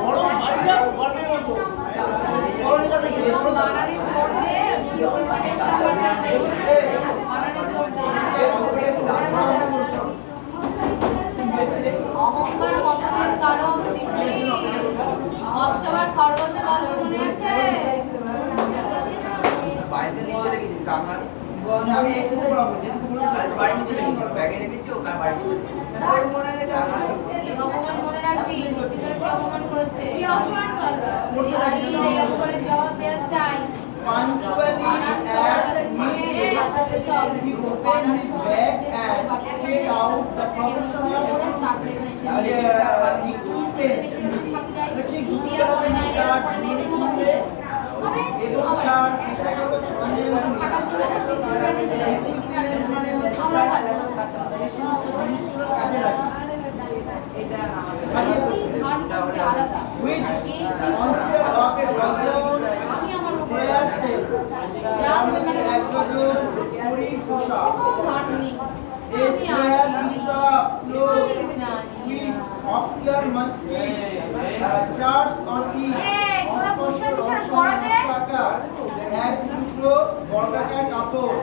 বড় বাড়ি যাও গল্পের মতো বড় যাতে কি বড় বানানে জোর দে বিপরীতে বেশ নাম্বার পাইছে বানানে জোর দে অহংকার পতনের কারণ দিদি অচ্ছবার খরগোশের গল্প মনে আছে বাড়িতে নিয়ে চলে গেছি কামার আমি একটু পড়াবো বাড়ি নিয়ে চলে গেছি ব্যাগে রেখেছি ও কার বাড়ি নিয়ে এই অপমান মনে রাখবি দিদি তোরা কি অপমান করেছে দিদি এই অপমানের জবাব দেওয়া চাই punctually at midday he opened his bag and spread out the professional এবং তার পেশাগত কাজে লাগে which consider of a dozen prayer cells যার মধ্যে 140 পোশাক a square pizza floor with obscure musty charts on each এক টুকরো বর্গাকার কাপড়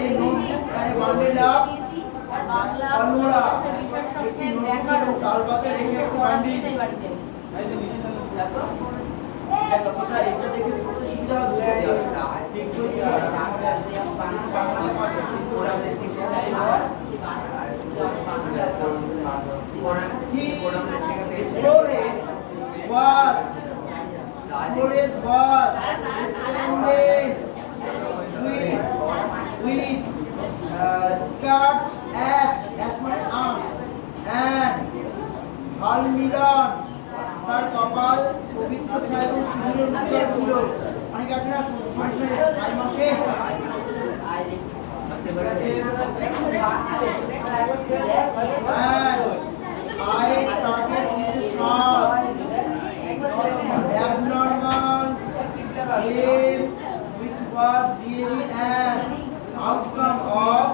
এই নোটবুক আর বান্ডেল আপ বাংলা কলমোড়া বিষয় একটি সঙ্গে নোটবুক ব্যাকরণ তালপাতে রেখে একটি পড়া বান্ডিল দিয়ে বাড়িতে যতটা এটা দেখে পড়তে সুবিধা হচ্ছে টেকসই বাংলা পাঠ্য Flores was resplendent with skirts as my arm and halmidan তার কপাল পবিত্র ছায়া এবং সিঁদুরে উজ্জ্বল ছিল। অনেক আছে না শুনছে আইমাকে I started with a shot abnormal claim which was really an outcome of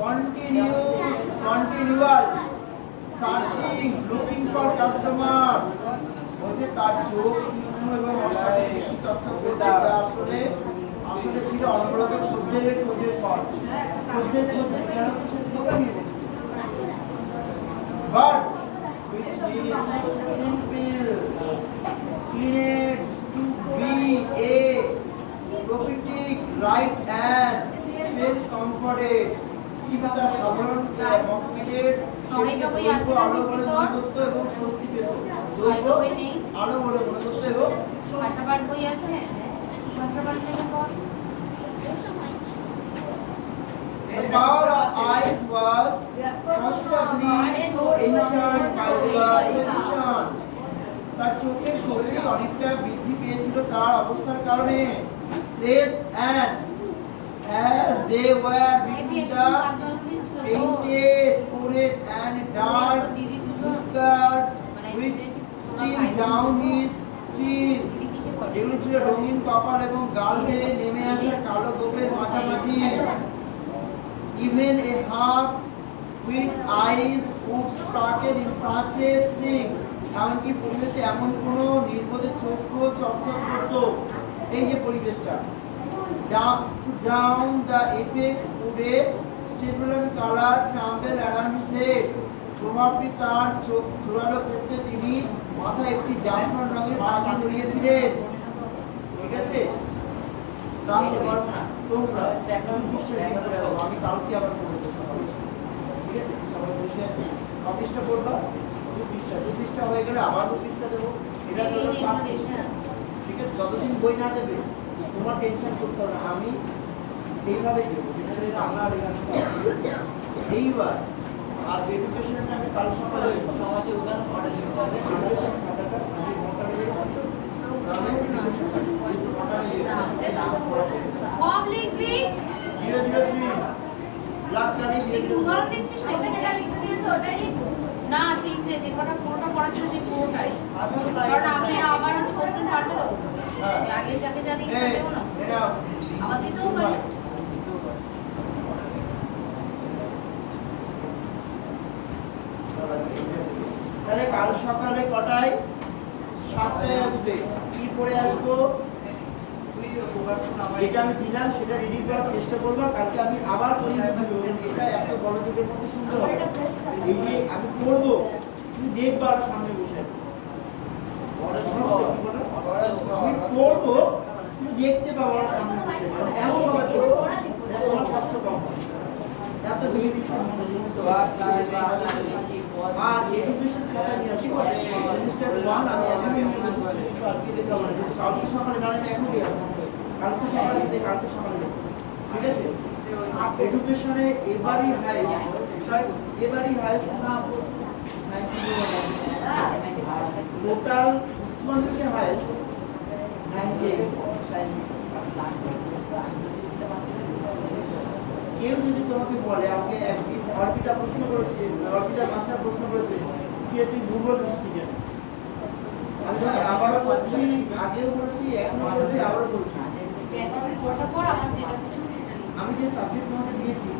continual searching looking for customers বলছে তার চোখ তীক্ষ্ণ এবং অসাধারণ চর্চা করতে আসলে আসলে ছিল অনবরত খদ্দের ফল খদ্দের কেন কিছু দোকানি but which is simple needs to be a prophetic right and feel comforted কিন্তু তার সাধারণ মক্কেলের সহায়িকা বই আছে না দৈবত্ব এবং স্বস্তি পেত সহায়িকা বই নেই আলো বলে মনে করতে এবং ভাষাপাঠ বই আছে ভাষাপাঠ থেকে পড় Our eyes was constantly enchained by the position. তার চোখের শক্তি অনেকটা বৃদ্ধি পেয়েছিল তার অবস্থার কারণে place and as they were between the painted forehead and dark whiskers which streamed down his cheeks যেগুলো ছিল রঙিন কপাল এবং গাল বেয়ে নেমে আসা কালো গোপের মাঝামাঝি even a half which eyes would started in such a string এমনকি পরিবেশে এমন কোন নির্বোধের চক্ষু চকচক করত এই যে পরিবেশটা down the apex would a stimulant color tremble around his head প্রভাবটি তার চোখ জোরালো করতে তিনি মাথায় একটি জাফরান রঙের পাগড়ি জড়িয়েছিলেন ঠিক আছে তাহলে তোমরা আমি কালকে আবার পড়বো সবাই ঠিক আছে সবাই বসে আছি অফিসটা পড়বা দু পৃষ্ঠা হয়ে গেলে আবার দু পৃষ্ঠা দেবো এটা হলো ঠিক আছে যতদিন বই না দেবে তোমার টেনশন করতে হবে না আমি এইভাবেই দেবো বাংলা আর এইবার আর এডুকেশনটা আমি কাল সকালে সমাজে উদাহরণ অর্ডার লিখতে হবে সব লিখবি 003 লাখ টাকা দিয়ে উদাহরণ দিচ্ছিস না যেটা লিখতে দিয়েছো ওটাই লিখবো না তিনটে যে কটা পুরোটা পড়া ছিল সেই পুরোটাই কারণ আমি আবার হচ্ছে কোশ্চেন পাল্টে দেবো আগে যাকে যা দিয়েছি দেবো না আবার দিতেও পারি তাহলে কাল সকালে কটায় 7টায় আসবে কি পড়ে আসবো যেটা আমি দিলাম সেটা রিডিং করার চেষ্টা করবো কালকে আমি আবার এটা এত বড় যুগের মধ্যে সুন্দর হবে এই যে আমি পড়বো তুমি দেখবা সামনে বসে আছি আমি পড়বো তুমি দেখতে পাবো সামনে বসে আছি এমন ভাবে তোমার কষ্ট কম এত দুই বিষয় আর এডুকেশন কথা নিয়ে আসি সেমিস্টার 1 আমি আজকে দেখাবো কালকে সকালে না আমি এখন দেখাবো কালকে সকালে ঠিক আছে এডুকেশনে এবারই হাই টোটাল উচ্চ মাধ্যমিকে হাই 98 কেউ যদি তোমাকে বলে আমাকে একদিন অর্পিতা প্রশ্ন করেছে অর্পিতা মাস্টার প্রশ্ন করেছে কি তুই ভূগোল মিষ্টি কেন আমি আবারও বলছি আগেও বলছি এখনো বলছি আবারও বলছি আমি যে সাবজেক্ট তোমাকে দিয়েছি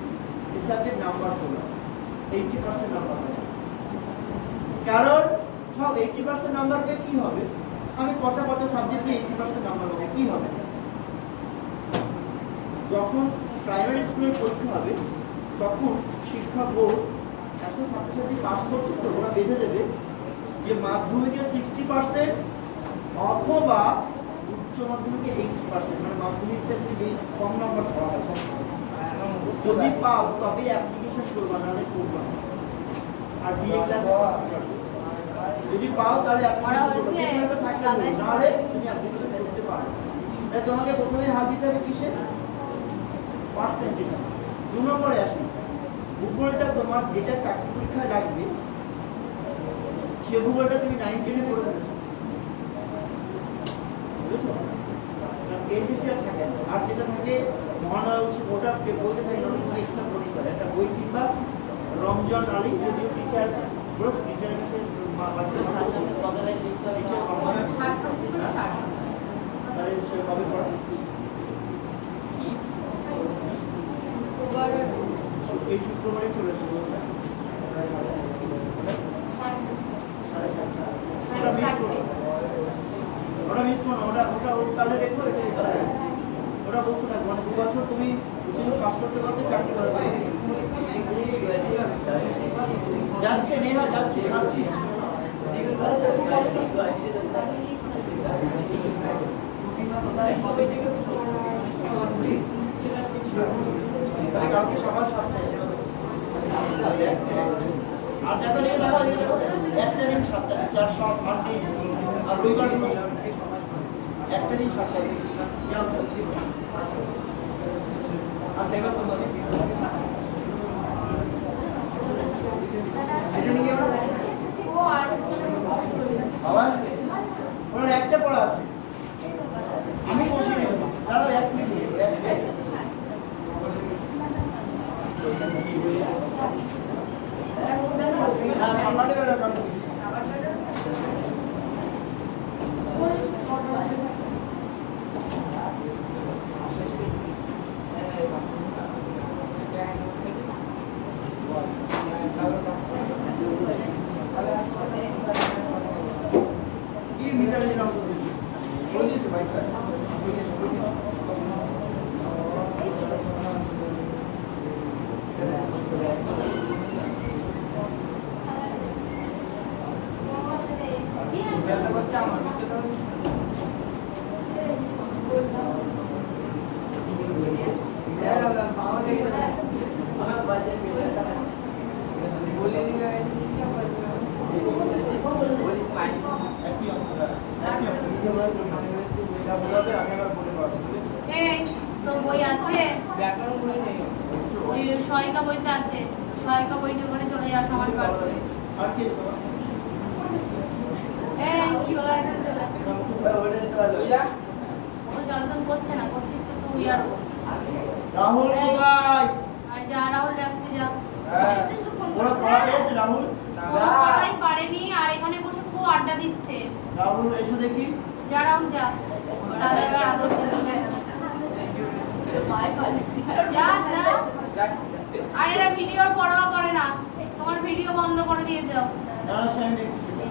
এই সাবজেক্ট নাম্বার হলো 80% নাম্বার হবে কারণ সব 80% নাম্বার পেয়ে কি হবে আমি পচা সাবজেক্টে 80% নাম্বার হবে কি হবে যখন প্রাইমারি স্কুলের পরীক্ষা হবে তখন শিক্ষা বোর্ড এত ছাত্রছাত্রী পাস করছে তো ওরা বেঁধে দেবে যে মাধ্যমিকে 60% অথবা উচ্চ মাধ্যমিকে 80%, মানে মাধ্যমিকটা যদি কম নম্বর পাওয়া গেছে, যদি পাও তবে অ্যাপ্লিকেশন করবা, নাহলে করবা না। আর বিএ ক্লাস যদি পাও তাহলে অ্যাপ্লিকেশন করবে, যেভাবে থাকলে করবে, নাহলে তুমি অ্যাপ্লিকেশন করতে পারো। তাই তোমাকে প্রথমে হাত দিতে হবে কিসে? পার্সেন্টেজ। 2 নম্বরে আসি, ভূগোলটা তোমার যেটা চাকরি পরীক্ষায় লাগবে সে ভূগোলটা তুমি 9 10 পড়ে ফেলেছো, বুঝেছো? এর বেশি আর থাকে না। আর যেটা থাকে মহানগর ওটা বইতে থাকে না, তুমি এক্সট্রা পড়তে পারো। একটা বই কিংবা রমজান আলী যদিও টিচার বড় টিচারের কাছে তাহলে সে কবে পড়ে? এই শুক্রবারে চলে এসেছে। ওটা মিস করো, ওটা মিস করো, ওটা ওটা ও তাহলে দেখো, ওটা বসতে থাকবো। মানে 2 বছর তুমি উচ্চ পাস করতে পারবে, চাকরি করতে যাচ্ছে, নেহা যাচ্ছে, যাচ্ছি। তাহলে কালকে সকাল 7টায় আর দেখা দিয়ে দেখা দিয়ে একটা দিন 7টা, 4 সব 8 দিন, আর রবিবার একটা দিন 7টা। আচ্ছা এবার তো আবার ওনার একটা পড়া আছে, আমি বসে নেব, দাঁড়াও 1 মিনিট, সামনে বেলা কাম কি মিটারে নাম বলেছি বলে দিয়েছে বাইকটা বলে দিয়েছে তোর বই আছে? ওই সহায়িকা বইতে আছে, সহায়িকা বইতে ওখানে চলে যা, সমাজ পাঠ করে। আর কি তোমার চলে আসে, চলে ও জ্বালাতন করছে না, করছিস তো তুই আরো। রাহুল কোথায়? আর যা রাহুল ডাকছে, যা। ওরা পড়া পেয়েছে রাহুল? ওরা পড়াই পারেনি, আর এখানে বসে খুব আড্ডা দিচ্ছে। রাহুল এসে দেখি। যা রাহুল যা, দাদা এবার আদর দেবে। যা যা। আর এরা ভিডিওর পরোয়া করে না, তোমার ভিডিও বন্ধ করে দিয়ে যাও। না সে আমি দেখছি সেটা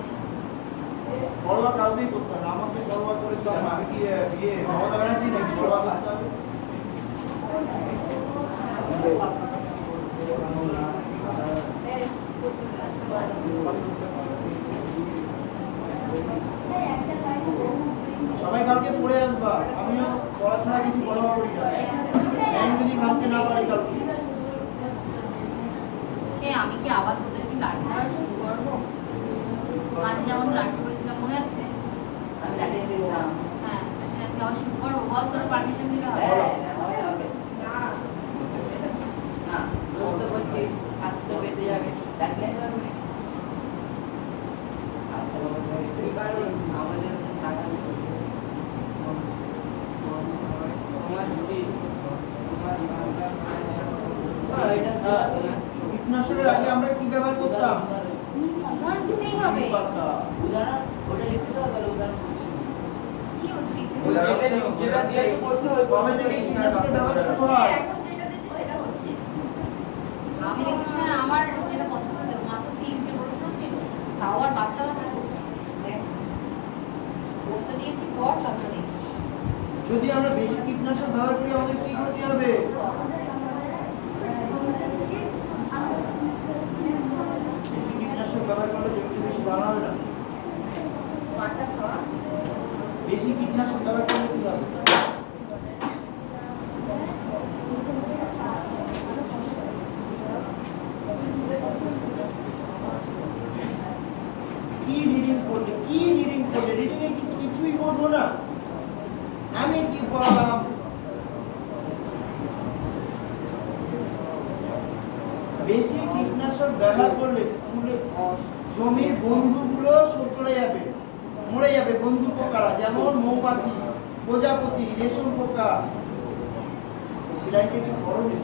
পড়া কাউকেই করতে হবে না, আমাকে পড়া করে দিতে হবে। আমি কি বিয়ে মমতা ব্যানার্জি নাকি পড়া করতে হবে? সবাই কালকে পড়ে আসবা, আমিও পড়া ছাড়া কিছু পড়া করি না। ব্যাংক যদি ভাবতে না পারি কালকে আমি কি আবার তোদেরকে লাঠি মারা শুরু করবো? আজ যেমন লাঠি করেছিলাম মনে আছে? হ্যাঁ, আচ্ছা আমি আবার শুরু করবো? বল, তোর পারমিশন দিলে হবে? না দোস্ত করছি, শাস্তি পেতে যাবে, ডাকলে যাবে আমাদের টাকা কীটনাশকের আগে আমরা কি ব্যবহার করতাম? উদাহরণ দিতেই হবে। উদাহরণ ওটা লিখতে হবে, উদাহরণ করছি কি ওটা লিখতে হবে? কবে থেকে কীটনাশকের ব্যবহার শুরু হয়? আমি দেখিস না, আমার যেটা পছন্দ দেবো, মাত্র 3টে প্রশ্ন ছিল, তাও আর বাছাবাছি করছি। দেখ, পড়তে দিয়েছি, পড়, তারপরে দেখিস। যদি আমরা বেশি কীটনাশক ব্যবহার করি আমাদের কি ক্ষতি হবে? বেশি কীটনাশক ব্যবহার করলে জমিতে বেশি ধান হবে না। পাটটা খাওয়া কীটনাশক ব্যবহার করলে কি হবে? কি রিডিং করলে রিডিং এ কিছুই বোঝো না। আমি কি পড়ালাম? বেশি কীটনাশক ব্যবহার করলে জমির বন্ধুগুলো চলে যাবে, মরে যাবে। বন্ধু পোকারা যেমন মৌমাছি, প্রজাপতি, রেশম পোকা। এটাকে কি করবে?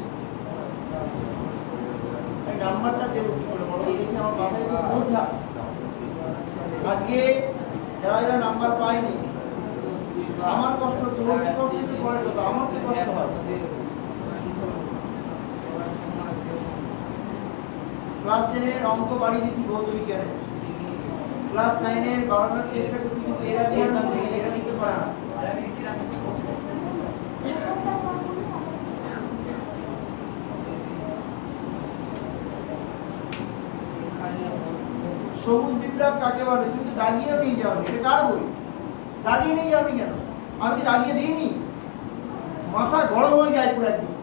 এই নাম্বারটা দেবো কি করে বলো দেখি, আমার মাথায় তো বোঝা। আজকে যারা যারা নাম্বার পায়নি, আমার কষ্ট হচ্ছে, ওর কি কষ্ট হচ্ছে পরের কথা, আমার কি কষ্ট হয়। ক্লাস 10 এর অঙ্ক বাড়িয়ে দিচ্ছি ভৌত বিজ্ঞানে, ক্লাস 9 এর বাড়ানোর চেষ্টা করছি, কিন্তু এরা নিতে পারে না। সবুজ বিপ্লব কাকে বলে? তুমি তো দাগিয়েও নিয়ে যাওনি, এটা কার বই? দাগিয়ে নিয়ে যাওনি কেন? আমি কি দাগিয়ে দিইনি? মাথা গরম হয়ে যায় পুরো একদম,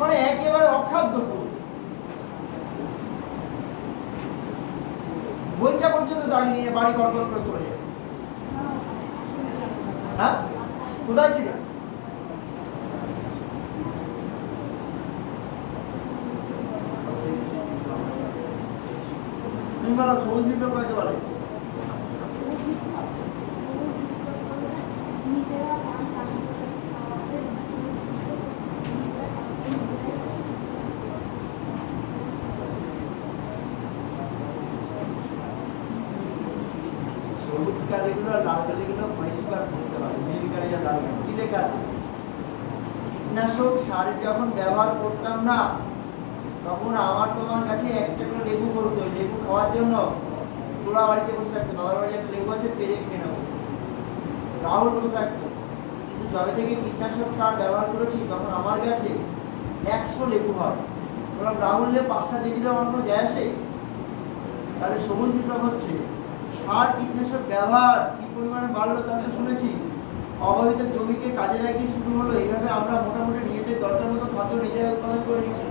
মানে একেবারে অখাদ্য বই। বইটা পর্যন্ত দাগিয়ে নিয়ে বাড়ি গড়গড় করে চলে যায়। হ্যাঁ, কোথায় ছিল? তুমি বলো সবুজ বিপ্লব কাকে বলে? সবুজ কালিগুলো লাল কালিগুলো পরিষ্কার করতে হবে। নীল কালি আর লাল কালি কি লেখা আছে? কীটনাশক সার যখন ব্যবহার করতাম না, তখন আমার তোমার কাছে একটা করে লেবু বলতো, লেবু খাওয়ার জন্য তোরা বাড়িতে বসে থাকতো, দাদার বাড়ি একটা লেবু আছে, পেরে খেয়ে নেবো। রাহুল বসে থাকতো। কিন্তু যবে থেকে কীটনাশক সার ব্যবহার করেছি, তখন আমার কাছে 100 লেবু হয়। বললাম রাহুললে 5টা দিয়ে দিলে আমার কোনো যায় আসে? তাহলে সবুজ বিপ্লব হচ্ছে সার কীটনাশক ব্যবহার কি পরিমাণে বাড়লো তা তো শুনেছি। অবহিত জমিকে কাজে লাগিয়ে শুরু হলো। এইভাবে আমরা মোটামুটি নিজেদের দরকার মতো খাদ্য নিজেরাই উৎপাদন করে নিচ্ছি।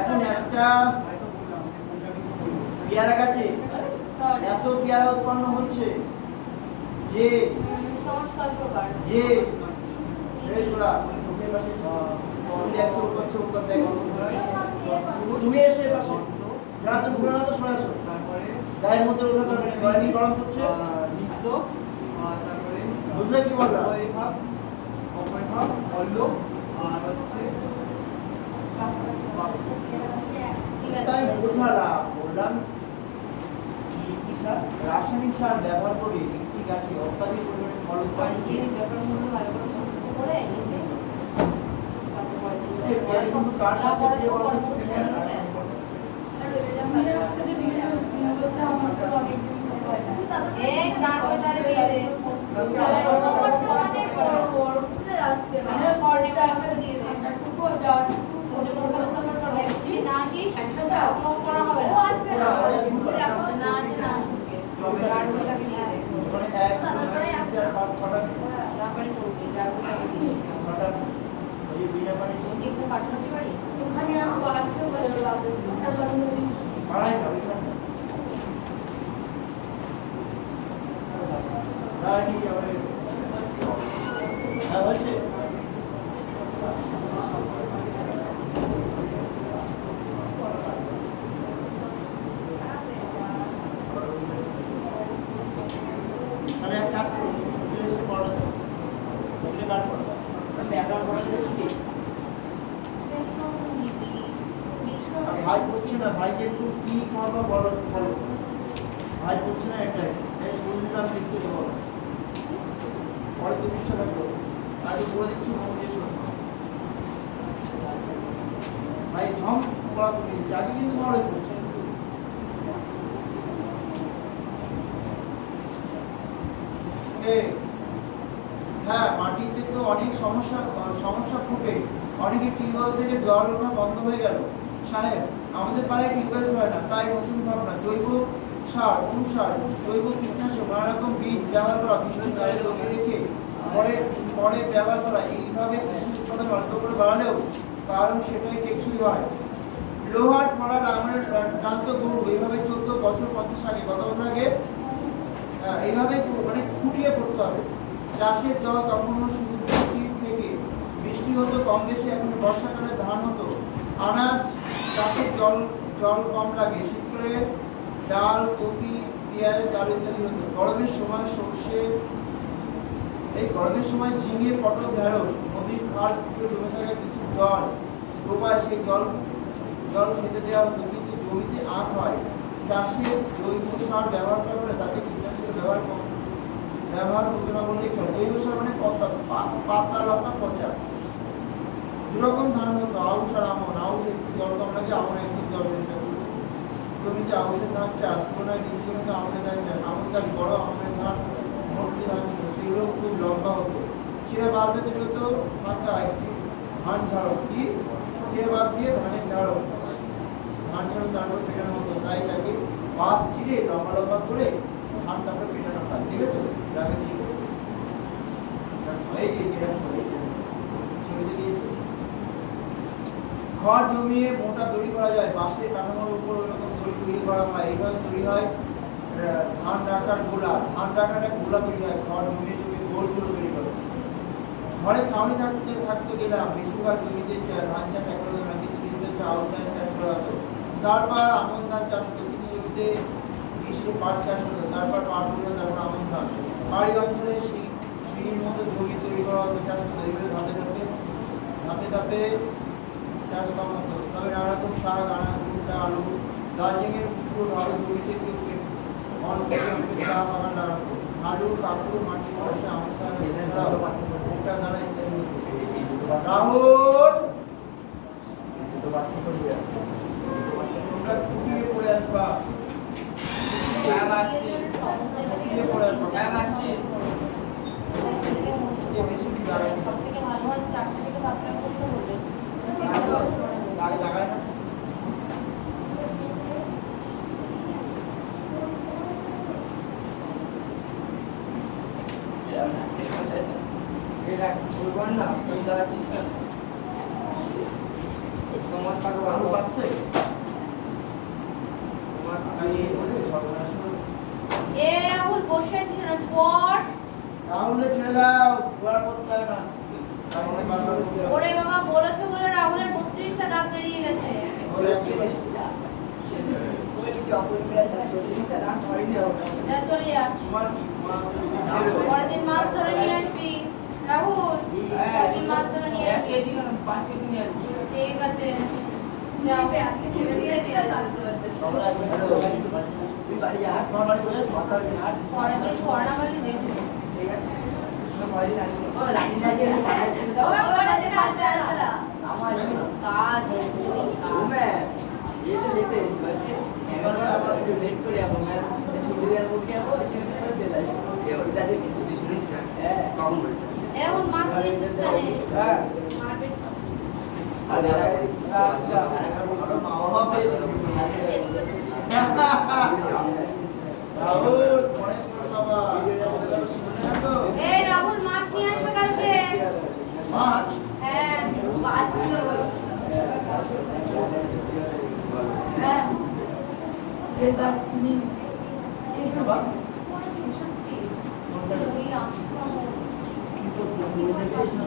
এখন একটা পেয়ারা গাছে এত পেয়ারা উৎপন্ন হচ্ছে যে যে এই তোরা মুখের পাশে তুমি দেখছো ওর পাচ্ছে ওর পাচ্ছে তুমি এসে পাশে না তো ঘুরে না তো সরে আসো। তারপরে গায়ের মধ্যে ওঠা দরকার, গরম গরম করছে নিত্য। তারপরে বুঝলে কি বললাম? অপয় ভাব অল্প আর হচ্ছে তাই বোঝালাম, বললাম কি সার, রাসায়নিক সার ব্যবহার করে একটি গাছে অত্যাধিক পরিমাণে ফল উৎপাদন ভাই বলছে না, ভাইকে একটু কি করবো বলো, ভাই বলছে না এটাই সুন্দর লিখতে দেবো পরে 2 পৃষ্ঠা থাকবো। আগে বলে দিচ্ছি মন দিয়ে শোনো ভাই, ঝম পড়া করে দিচ্ছে আগে, কিন্তু বড় করছে। হ্যাঁ, মাটিতে তো অনেক সমস্যা ফুটে, অনেকে টিউবওয়েল থেকে জল ওঠা বন্ধ হয়ে গেল। সাহেব, আমাদের পাড়ায় টিউবওয়েল হয় না, তাই নতুন ভাবনা জৈব সার অনুসার জৈব কীটনাশক নানা রকম বীজ ব্যবহার করা বৃষ্টির জলে জমিয়ে রেখে পরে পরে ব্যবহার করা এইভাবে কৃষি উৎপাদন অল্প করে বাড়ালেও কারণ সেটাই টেকসই হয়। লোহার ফলা লাঙলের ক্লান্ত গরু এইভাবে 14 বছর 50 আগে কত বছর আগে এইভাবে মানে খুঁটিয়ে পড়তে হবে। চাষের জল তখনও শুধু বৃষ্টির থেকে বৃষ্টি হতো কম বেশি, এখন বর্ষাকালে ধান হতো আনাজ চাষের জল জল কম লাগে, শীতকালে ডাল কপি পেঁয়াজ আলু ইত্যাদি হতো। গরমের সময় সর্ষে এই গরমের সময় ঝিঙে পটল ঢেঁড়স নদীর খাল পুকুরে জমে থাকা কিছু জল ডোবায় সেই জল জল খেতে দেওয়া হতো, কিন্তু জমিতে আখ হয়। চাষে জৈব সার ব্যবহার করা হলে তাতে কীটনাশকের ব্যবহার হতো না বললেই চলে। জৈব সার মানে পাতা লতা পচা। দুরকম ধান হতো, আউশ আর আমন। আউশ একটু জল কম লাগে, আমন একটু জল বেশি লাগে। জমিতে আউশের ধান চাষ তুলনায় নিচু জমিতে আমনের ধান চাষ। আমন গাছ বড়, আমনের ধান মোটি ধান ছিল, সেগুলো খুব লম্বা হতো। চিরা বাঁশ দিয়ে হতো ফাঁকা একটি ধান ঝাড়ো, কি চিরা বাঁশ দিয়ে ধানের ঝাড়ো, ধান ঝাড়ো তারপর পেটানো হতো। তাই তাকে বাঁশ চিড়ে লম্বা লম্বা করে ধান তারপর পেটানো হয়। ঠিক আছে, এই যে ছবিতে দিয়েছে। খড় জমিয়ে মোটা দড়ি করা যায়, বাঁশের কাঠামোর উপর ওরকম দড়ি তৈরি করা হয়। এইভাবে তৈরি হয় ধান রাখার গোলা। ধান রাখার একটা গোলা তৈরি হয়, খড় জমিয়ে জমিয়ে গোল গোল তৈরি করে। ঘরে ছাউনি থাকতে গেলাম, বেশিরভাগ জমিতে ধান চাষ এক করে না, কিছু জমিতে আউশ ধান চাষ করা হতো। তারপর আমন ধান চাষ হতো, কিছু জমিতে গ্রীষ্মে পাট চাষ হতো, তারপর পাট হলো, তারপর আমন ধান। পাহাড়ি অঞ্চলে সিঁড়ির মতো জমি তৈরি করা হতো, চাষ হতো। এইভাবে ধাপে ধাপে চাষ কম হতো। তবে নানা রকম শাক, আনাজ, ভুট্টা, আলু, দার্জিলিংয়ের পুষ্প ভালো জমিতে অল্প চা বাগান লাগানো। আলু, কাপড়, মাটি বর্ষা, আমন ধান এছাড়াও ভুট্টা, দানা ইত্যাদি হতো। রাহুল তোমরা খুঁটিয়ে পড়ে আসবা। খুঁটিয়ে পড়ে আসবা। বেশি দাঁড়ায় সব থেকে ভালো হয় 4টে থেকে 5টা মুখস্থ করবে। আগে দাঁড়ায় না। আলু বাঁচছে? এ রাহুল বসে আছিস না, পড়। রাহুলকে ছেড়ে দাও, ঘোরার করতে হবে না। রাহুলকে বারবার বলতে হবে। ওরে বাবা, বলেছো বলে রাহুলের 32টা দাঁত বেরিয়ে গেছে। বলে একটু যা চলে যা, তোমার মা পরের দিন মাছ ধরে নিয়ে আসবি। রাহুল, পরের দিন মাছ ধরে নিয়ে আসবি। ঠিক আছে, যাও। আজকে ছেড়ে দিয়েছি, কাল করবে। সবাই একটু তুই বাড়ি যা, তোমার বাড়ি কোথায় আছে? পরের দিন স্বর্ণাবালি দেখবি। কাজ ওই কাজ। এরকম মাছ দিয়েছিস কেন? আরো মা বাবা পেয়ে রাহুল মনে করো বাবা, শুনে না তো? এই রাহুল, মাছ নিয়ে আসবে কালকে। মাছ হ্যাঁ, বাবা সত্যি। কোনটা? ওই আঁশটা কি করছো? বলতে চাইছ না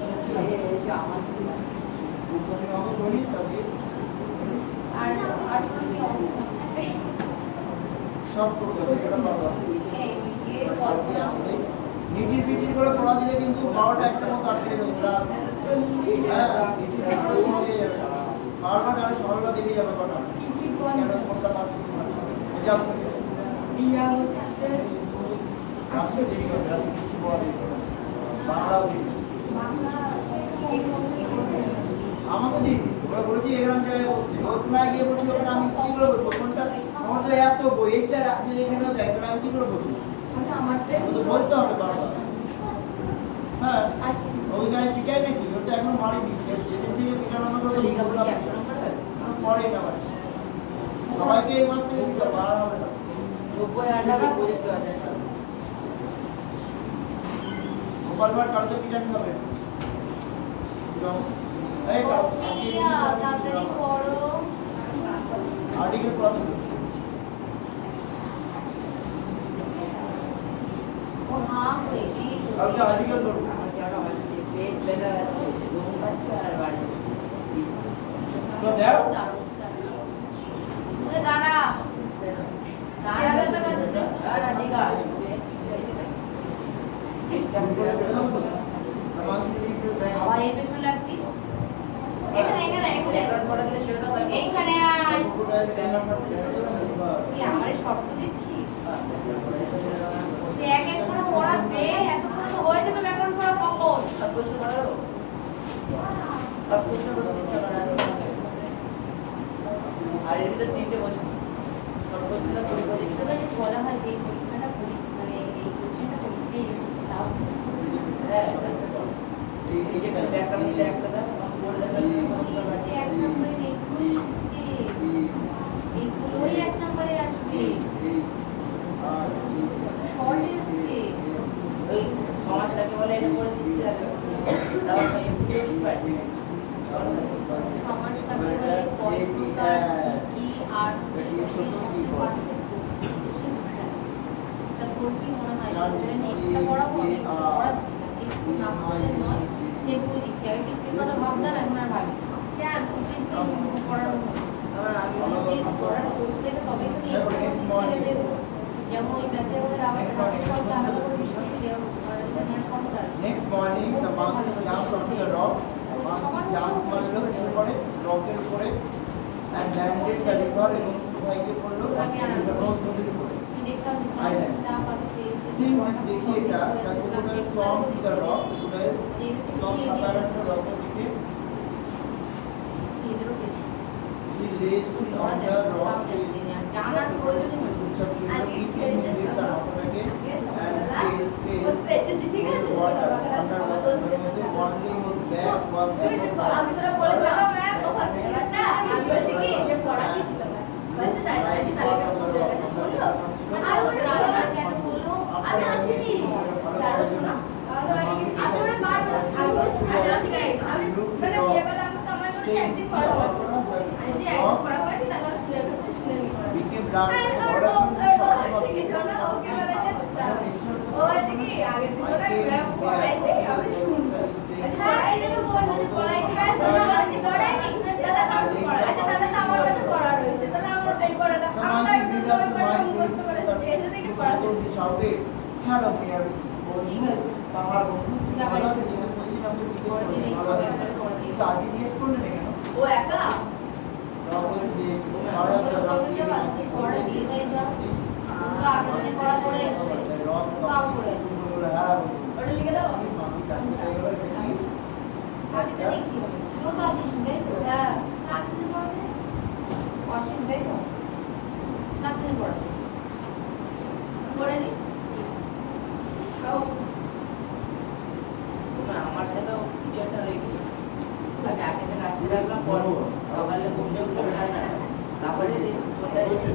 তুমি আমাকে বলিস আগে আর আর কি অবস্থা? সব করতে সেটা বাবা এই ওই এর কল্পনা। নিটির পিটির করে পড়া দিলে কিন্তু 12টা একটা মতো আটকে যাবে। হ্যাঁ, বারবার আর সকালবেলা দেখে যাবে কটা কেন কোনটা পাচ্ছি রাষ্ট্র দেরি করছে, রাষ্ট্র কিছু বলা দেরি করে বাংলাও দেরি আমাকে দিন ওরা বলেছি এরকম জায়গায় বসছি, ওখানে গিয়ে বসছি, ওখানে আমি কি করে বসবো? কোনটা আমার তো এত বই, এইটা রাজ্যে এখানেও দেয়, তাহলে আমি কি করে বসবো? আমাকে তো বলতে হবে বারবার। হ্যাঁ, ওইখানে পিটাই নাকি? ওটা এখন মারিনি, যেদিন থেকে পিটানো হবে লেখাপড়া পরে এটা হয়। সবাইকে এই মাস থেকে দিতে পারা হবে না। 90,000 টাকা প্রজেক্ট আছে। গোপালবার কালকে পিটান হবে এই ও প্রিয়া, তাড়াতাড়ি করো। আর্টিকেল ক্রস ও হ্যাঁ বেবি কালকে আর্টিকেল ধরো আমার যেটা হচ্ছে পেট ব্যথা যাচ্ছে, ঘুম পাচ্ছে আর বাড়ি তো দেখ দাঁড়া দাঁড়া ব্যথা করতে না ঠিক আছে আবার এর পেছনে লাগছিস এখানে এখানে এখানে রেকর্ড করে দিলে সেটা তো এইখানে আয় তুই আমারে শর্ত দিচ্ছিস তুই এক এক করে পড়া দে এতক্ষণ তো হয়ে যেত ব্যাকরণ পড়া কখন সব প্রশ্ন করে দেবো সব প্রশ্ন করে দিচ্ছে আর এর ভিতরে 3টে প্রশ্ন সব প্রশ্নটা করে করে তোকে যে বলা হয় যে এই পরীক্ষাটা মানে এই কোশ্চেনটা পরীক্ষায় এসেছে তাও হ্যাঁ এই যে ব্যাকরণ দিতে একটা দাও পড়ে দেখা এসছে, এক নম্বরে এইগুলোই এসছে এইগুলোই এক নম্বরে আসবে শর্ট এসছে ওই সমাজটাকে বলে এটা করে দিচ্ছি তারপর এমসিকিউ দিচ্ছি পারবি সমাজ কাকে বলে কয় প্রকার কি আর তা তোর কি মনে হয় তোদের নেক্সটটা পড়াবো আমি পড়াচ্ছি না যে সামনে নয় সে বই দিচ্ছি আগে কিন্তু কথা ভাবতাম এখন আর ভাবি কেন কিন্তু পড়ার মতো তুই পড়ার কোর্স থেকে তবেই তো ছেড়ে দেবো যেমন ওই ব্যাচের ওদের আবার রামের সবটা আলাদা করে বিশ্বাস দেওয়া ক্ষমতা আছে next morning the monk jump on the rock jump মারলো কিছু করে রকের উপরে and landed the river এবং সোসাইটি পড়লো রোজ নদীর উপরে তুই দেখতে হবে যা পাচ্ছে সিং দিস দেখি এটা তাকে বলে সোয়াম টু দ্য রক বলে সোয়াম সাধারণত রকের দিকে এদেরও বেশি he lays on the rock জানার প্রয়োজন নেই চুপচাপ শুয়ে keeping his head তার মাথাটাকে and করতে এসেছি ঠিক আছে water under water মধ্যে only his back was আমি তোরা বলে দাও ম্যাম ও ফার্স্ট ক্লাসটা আমি বলছি কি যে পড়া কি ছিল বলছে তাই নাকি তাহলে স্টুডেন্টের কাছে শুনলো মানে ও জানে না কেন বললো আমি আসিনি তারপর শোনা আমি ওরে মারবো আমি বলছি না ঠিক আছে আমি মানে বিয়ে করলে আমি তো আমার সাথে অ্যাকটিং করা হবে আমি যে অ্যাকটিং করা হয় তাহলে আমি শুয়ে বসে শুনে নিই became black ওরা ঠিক আছে না ওকে বলেছে ও আছে কি আগে দিন না ম্যাম পড়াইছে আমি শুনবো পড়াই দেবে বললো যে পড়াই ঠিক আছে না আমি পড়াইনি তাহলে আমি পড়াই আচ্ছা তাহলে তো আমার কাছে পড়া রয়েছে তাহলে আমার এই পড়াটা আমরা একটু ওই পড়াটা মুখস্থ করেছি এই জন্য কি পড়া তো সাউথে হ্যালো মিয়ার ঠিক আছে আমার বন্ধু ভালো আছে যে প্রতিদিন আমি জিজ্ঞেস করি ভালো আছে তো আগে জিজ্ঞেস করলেন কেন ও একা বলছি যে ভালো আছে সঙ্গে যাবা তুই পড়া দিয়ে যাই যা তো আগে দিন পড়া পড়ে এসেছে তাও পড়ে হ্যাঁ ওটা লিখে দাও আমি জানতে চাই এবার দেখি আগেটা দেখি তুইও তো আসিস তাই তো হ্যাঁ আগের দিন পড়া দে আসিস তাই তো আগের দিন পড়া পড়ে নি আমার সাথেও কিছু একটা লেগে আমি আগে দিন রাত্রে রাখলাম পড়বো সকালে ঘুম দিয়ে উঠে উঠায় না তারপরে ফোনটা এসে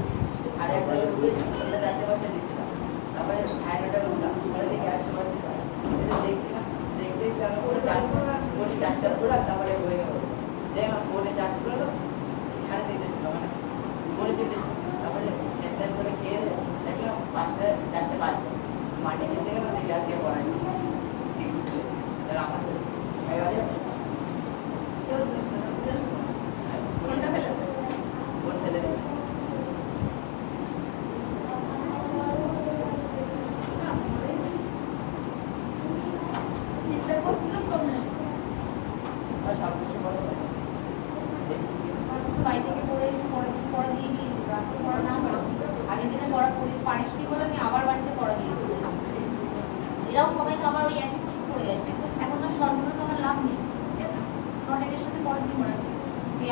আর একটা উঠেছি ফোনটা চারটে বসে দিচ্ছিলাম তারপরে সাড়ে নটা উঠলাম পরে দেখি 100 বসে দেখছিলাম দেখতে দেখতে আমি ফোনে চার্জটা পুরো তারপরে হয়ে গেল দেখ আমার ফোনে চার্জ করলো 3:30 ছিল মানে পরে 3:00 ছিল তারপরে একদম করে খেয়ে দেখলাম 5টা 4টে বাজে মাঠে যেতে গেলাম দেখি আজকে পড়াই আমার ফোনটা ফেলে দে ফোন ফেলে দিয়েছি এটা করছিলাম কোনে আর সব কিছু বলো তো বাড়ি থেকে পড়া দিয়ে দিয়েছি তো আজকে পড়া না করে আগের দিনে পড়া পড়ে পারিসনি বলে আমি আবার বাড়িতে পড়া দিয়েছি এরাও সবাই তো আবার ওই একই প্রশ্ন পড়ে আসবে এখন তো শর্টগুলো তো আমার লাভ নেই শর্ট এদের সাথে পরের দিন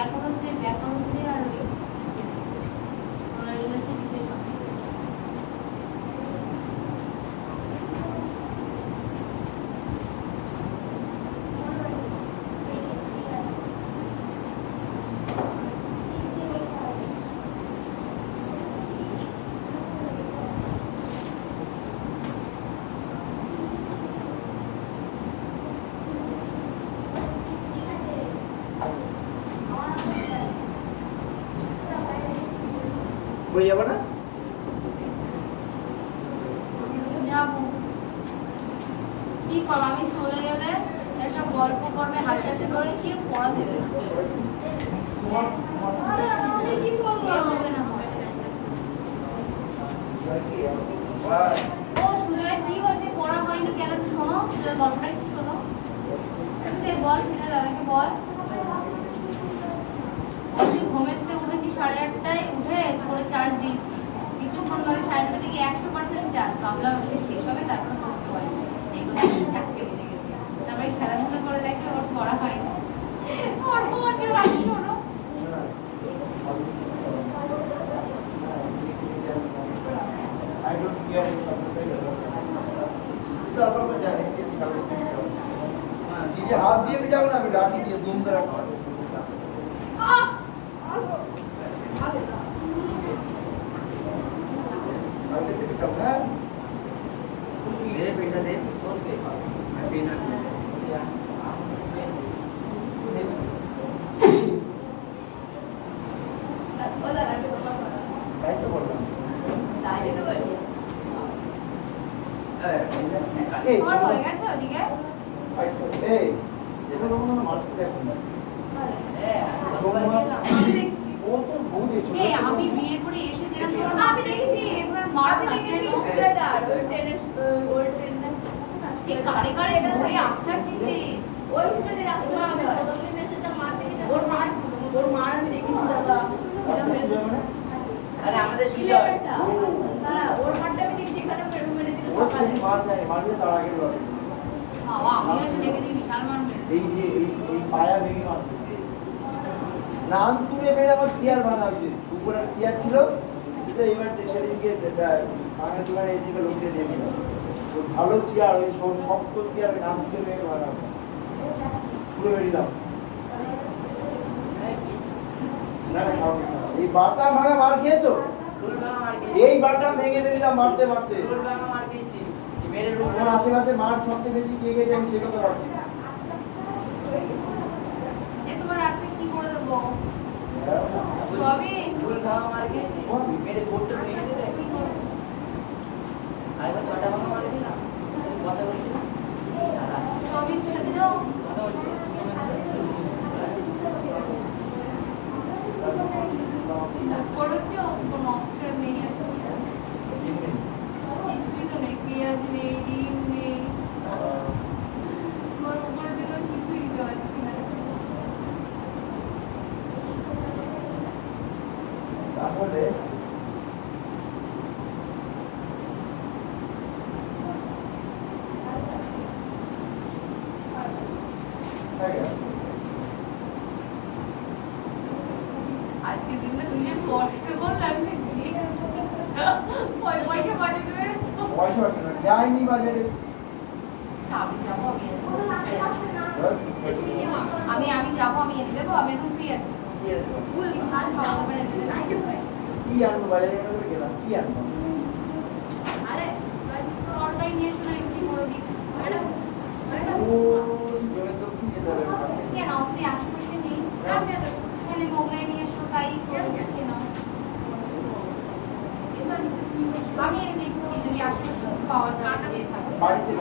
এখন হচ্ছে ব্যাকরণ দিয়ে আর ওই সে বিশেষ পড়ে যাবে না? যাবো কি করবো আমি চলে গেলে একটা গল্প করবে হাসাহাসি করে কি পড়া দেবে না কেউ দেবে না ও সুজয় কি হয়েছে পড়া হয়নি কেন একটু শোনো সুজয়ের গল্পটা একটু শোনো সুজয় বল সুজয় দাদাকে বল বলছি ঘুমেতে উঠেছি 8:30টায় উঠে করে চার্জ দিয়েছি কিছুক্ষণ বাদে 9:30 থেকে 100% চার্জ ভাবলাম এটা শেষ হবে তারপর পড়তে পারবো এই কথা 4টে বেজে গেছে তারপরে খেলাধুলা করে দেখে ওর পড়া হয়নি ওর মনে বাকি শোনো I don't care if something तो आप लोग जाने के चीजें हाथ दिए बिठाओ ना बिठा दीजिए धूम तरह आगे से बिठाओ है दे बेटा दे बोल के मैं बिना काय तो बोल रहा তোমার হয়ে গেছে ওদিকে এই দেখো না মারতে দেখো না ও তো বহুত এই এই আমি বিয়ের পরে এসে যেরকম করো না আমি দেখেছি এবার মার দেখেছি এই কারে কারে ঘুরে আছাড় দিতে ওই সুযোগে রাস্তা হবে প্রথমে মেসেজটা মার দেখে ওর মা আমি দেখেছি দাদা अरे আমাদের শিলা হ্যাঁ ওর মারটা আমি দেখছি এখানে মেরে দিল ও সকালে কিছু মার যায় মারলে তার আগে লড়ে বাবা আমি একটা দেখেছি বিশাল মার মেরেছে এই যে এই পায়া ভেঙে মারতে নাম তুলে মেরে আমার চেয়ার ভাঙা হয়েছে উপরে একটা চেয়ার ছিল সেটা এবার সেদিকে ভাঙা দোকানে এইদিকে লোককে দিয়ে দিল ভালো চেয়ার ওই শক্ত চেয়ার ওই নাম তুলে মেরে ভাঙা ছুড়ে বেরিলাম না না খাও এই বাটা ভাঙা মার খেয়েছো রুল ভাঙা মার গেছি এই বাটা ভেঙে দিলাম মারতে মারতে রুল ভাঙা মার গেছি মেরে রুল তোমার আশেপাশে মার সবচেয়ে বেশি কে গেছে আমি সে কথা ভাবছি এ তোমার রাতে কি করে দেবো সবই রুল ভাঙা মার গেছি মেরে কোটটা ভেঙে দিলে আরেকবার ছটা ভাঙা মার দিলাম কথা বলছি না সবই সেদ্ধ কথা বলছি করেছো কোনো অপশন নেই আছে কিছুই তো নেই পেঁয়াজ নেই ডিম নেই তোমার উপরে দিকে কিছুই দিতে পারছি না তাহলে আজকে দিনটা নিজে কষ্ট করলাম পয়সা বাজাতে পেরেছো পয়সা আছে না যাইনি বাজারে আমি যাবো আমি যাবো আমি এনে দেবো আমি এখন ফ্রি আছি কিছু খাওয়া দাবার এনে দেবো কি আনবো বাজারে করে গেলাম কি আনবো আরে তরকারি নিয়ে এসো না রুটি করে দিই ম্যাডাম ও জমে তো কি যেতে হবে কেন আপনি আশেপাশে নেই তাহলে মোগলাই নিয়ে এসো তাই করে কেন আমি এনে দিচ্ছি যদি আশেপাশে কিছু পাওয়া যায় যে থাকে বাড়িতে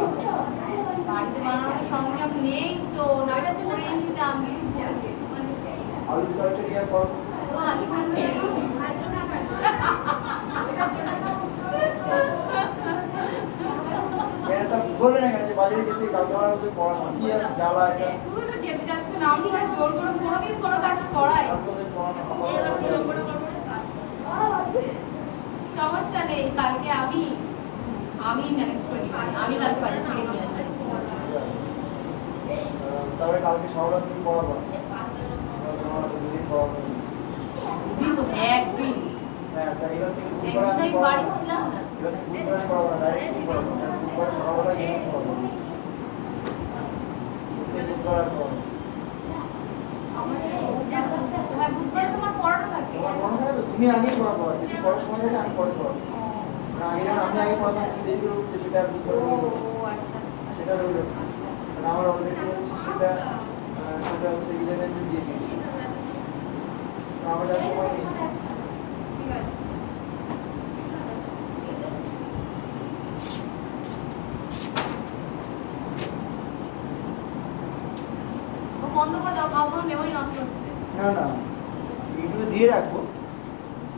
বাড়িতে বানানোর সরঞ্জাম নেই তো নয়টা করেই দিতাম আলু তরকারি আর পর এটা বলে না কেন যে বাজারে যেতে কালকে আমার মধ্যে পড়া না কি আর জ্বালা এটা তুই তো যেতে যাচ্ছ না আমি আর জোর করে কোনোদিন কোনো কাজ করাই কালকে পড়া সমস্যা নেই কালকে আমি ম্যানেজ করে নিবো আমি কালকে বাজার থেকে নিয়ে আসবো তবে কালকে সকালে তুমি পড়াবো দুদিন পড়াবো দিন তো একদিন হ্যাঁ তাই এবার থেকে একদিন আমি বাড়ি ছিলাম না এবার বুধবারে পড়াবো না ডাইরেক্ট পড়াবো বুধবার সকালবেলা গিয়ে পড়াবো বুধবার পড়াবো আমার হ্যাঁ বুধবারে তোমার পড়ানো থাকে তোমার মনে হয় তো তুমি আগেই পড়াবো যদি পড়াশোনা থাকে আমি পরে পড়াবো না আমি আগে পড়াতাম তুমি দেরি করে উঠতে সেটা বুধবার ও আচ্ছা আচ্ছা সেটা রইল আচ্ছা কারণ আমার অলরেডি হচ্ছে সেটা সেটা হচ্ছে 11 দিয়ে দিয়েছি আমার যা সময় নিয়েছি ঠিক আছে বন্ধ করে দাও, খাও, তোমার মেমোরি নষ্ট হচ্ছে। না না, এইগুলো দিয়ে রাখবো,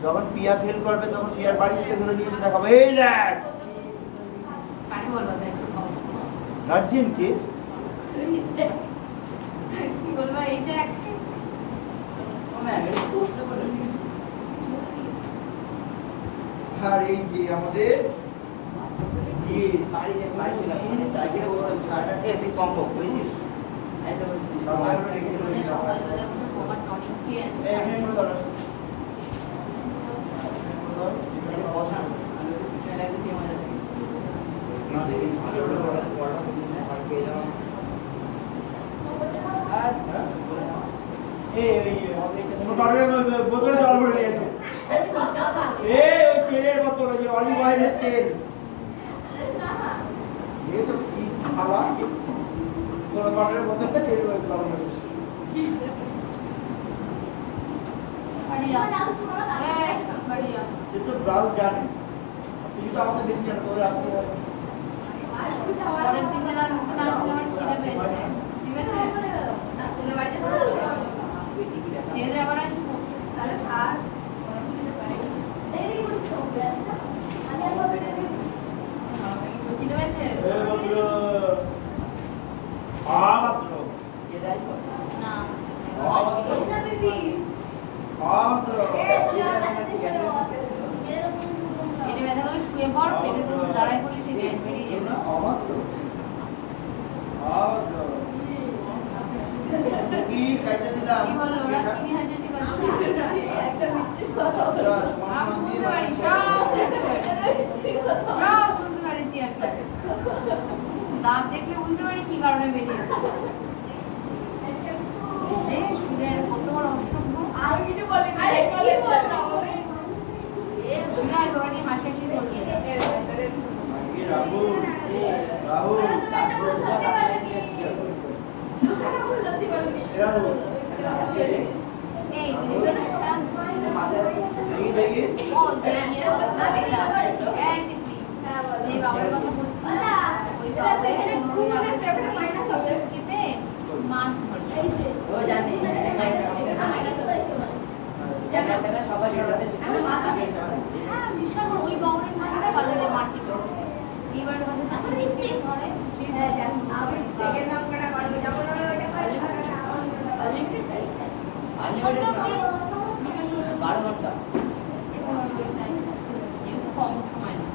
যখন পিয়া ফেল করবে তখন পিয়ার বাড়ি থেকে ধরে নিয়ে এসে দেখাবো, এই দেখ কাকে বলবো তাই? গার্জিয়ান কে? কি বলবো, এই যে ও ম্যাম এটা প্রশ্ন করে দিয়েছি। আর এই যে আমাদের ইয়ে, বাড়ি ছিলাম মানে চাকরিতে বসলাম সারাটা তুই কম হোক বুঝলি এটা বলছি সকালবেলা উঠে সবার টনিক খেয়ে আসি। এখানে করে দাও। এটা বসান আমি ওকে পিছনে রাখতে সেই মজা থাকে আর এই বোতলে জল ভরে নিয়েছে, এই ওই তেলের বোতল, ওই যে অলিভ অয়েলের তেল নিয়েছো, কি খাওয়া সোনা পাউডারের বোতলে তেল জল ভরে নিয়েছে। বাড়িয়া এই বাড়িয়া সে তো ব্রাউজ জানে, তুমি তো আমাদের বেশি জানো, তোদের আপনি পরের দিন বেলা মুখটা আসলে আমার খিদে পেয়েছে, ঠিক আছে? তোমার বাড়িতে তো খেয়ে দিয়ে আবার আসবো। তাহলে থাক খিদে পেয়েছে? মাত্র এটাই তো না মাত্র পেটে ব্যথা হলে শুয়ে পড়, পেটের উপর দাঁড়ায় পড়লে সে গ্যাস বেরিয়ে যাবে। মাত্র কি কাটতে দিলাম, কি বললো ওরা, কি নিয়ে হাসি করছে? একটা মিথ্যে কথা আমি বুঝতে পারি, সব বুঝতে পারি, সব বুঝতে পারছি আমি। দাঁত দেখলে বুঝতে পারি কি কারণে বেরিয়েছে। এই সুজয় কত বড় অসভ্য। আর কিছু বলে আরে কি বললাম সুজয় তোরা নিয়ে হাসাহাসি করবি। রাহুল রাহুল রাহুল এই বিদেশের একটা দেখি দেখি ও যে ইয়ের কথা বলছিলাম, এই তিতলি, যে বাবার কথা বলছিলাম, ওই বাবা 15 আগস্ট থেকে মাছ ধরছে। ও জানি টাকা সবাই সরাতে হ্যাঁ, বিশাল বড়। ওই বাউরের মাছটা বাজারে মার্কেট করছে। এবার হয়তো তাকে দেখতে ঘরে যে আমি থেকে নাম কাটা করব যখন ওরা ওটা করে আনলিমিটেড কত অবধি? বিকেল 12 ঘন্টা ওইটাই। যেহেতু কম সময় না।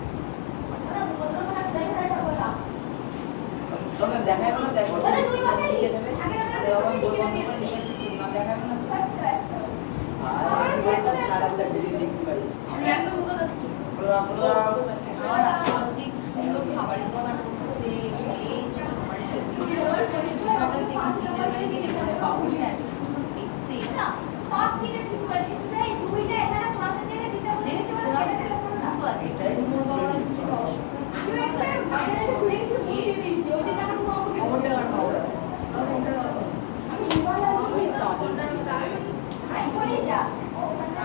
তবে দেখাবো না, দেখো তাহলে দুই মাসের লিখে দেবে আগে তাহলে আবার বলবো লিখে না দেখাবো না আর সারা একটা ভিডিও দেখতে পারিস আমি একদম মুখ দেখছি প্রদান প্রদান আর আজকে সুন্দর খাবারের দোকান বসেছে, এই বিষয়টা হচ্ছে কি দিনের বেলা গেলে ঘরে বাবুটা এত সুন্দর দেখতে। সব কিছু ঠিক করেছিস এই দুইটা এখানে পাশে থেকে দিতে হবে দেখেছো ওরা দুটো আছে, ঝুমুর বাবুর আছে যেটা আমি একটা বাইরে খুলে কিছু দিয়ে দিয়েছি ওই যে আমার অবটার বাবুর আছে। আমি বলা ওই তাদের আই করে যা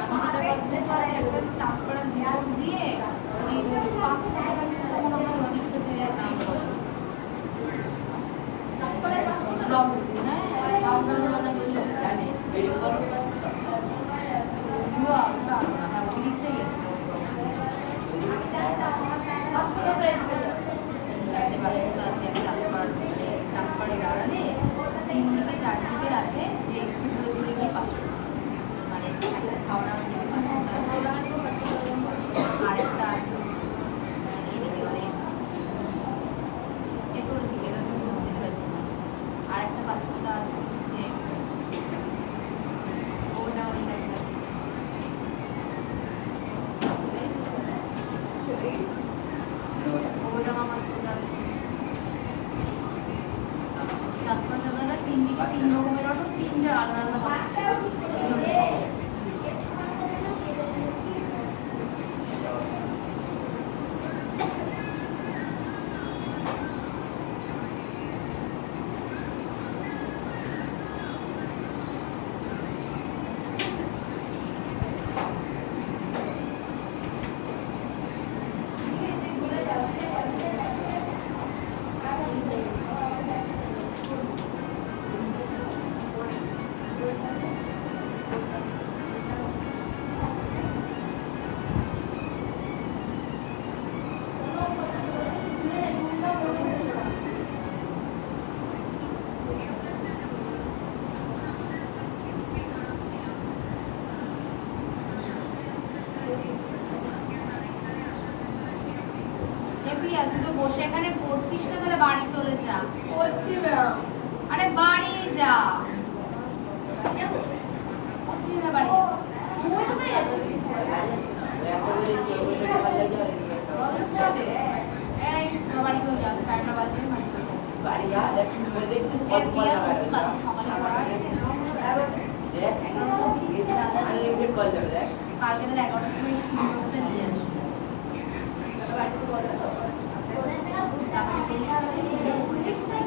আমি যেটা দুটো আছে, একটা হচ্ছে চাপ করা গ্যাস দিয়ে ওই 5 টাকা গাছ তখন আমরা ওদিক থেকে দাম করবো। তারপরে সব হ্যাঁ, ছাউটা অনেক জানি বেরিয়ে পড়ো হ্যাঁ, ওই দিকটাই গেছে। চারটে বাস্তুটা আছে, একটা চাপড়ে দাঁড়ালে 3 দিকে 4 দিকে আছে, যে একটু দূরে দূরে গিয়ে পাচ্ছে। মানে একটা ছাওড়া থেকে পাঁচটা আছে, আর একটা আছে এইদিকে মানে ভেতরের দিকে, এটা তো বুঝতে পারছি না। আর একটা পাঁচটা আছে হচ্ছে ওটা অনেক কাছে আছে। ওটা আমার ছোটা আছে। তারপর দাদা 3 দিকে 3 রকমের অটো, 3টা আলাদা আলাদা বাচ্চা। পিয়া, তুই তো বসে এখানে পড়ছিস না, তাহলে বাড়ি চলে যা। করছি ম্যাম। আরে বাড়ি যা। পড়ছিস না, বাড়ি যা। তুই কোথায় যাচ্ছিস? বল পড়ে। এই তোরা বাড়ি চলে যা, 9টা বাজে, বাড়ি চলে যা। বাড়ি যা, দেখ তুমি দেখ এ পিয়া, তোর কি কাল সকালে পড়া আছে? দেখ 11টার দিকে দাদা। আনলিমিটেড কল যাবে দেখ। কালকে তাহলে 11টার সময় নোটসটা নিয়ে আসবি। টাকা শেষ হলে ঘুরে দেখবি।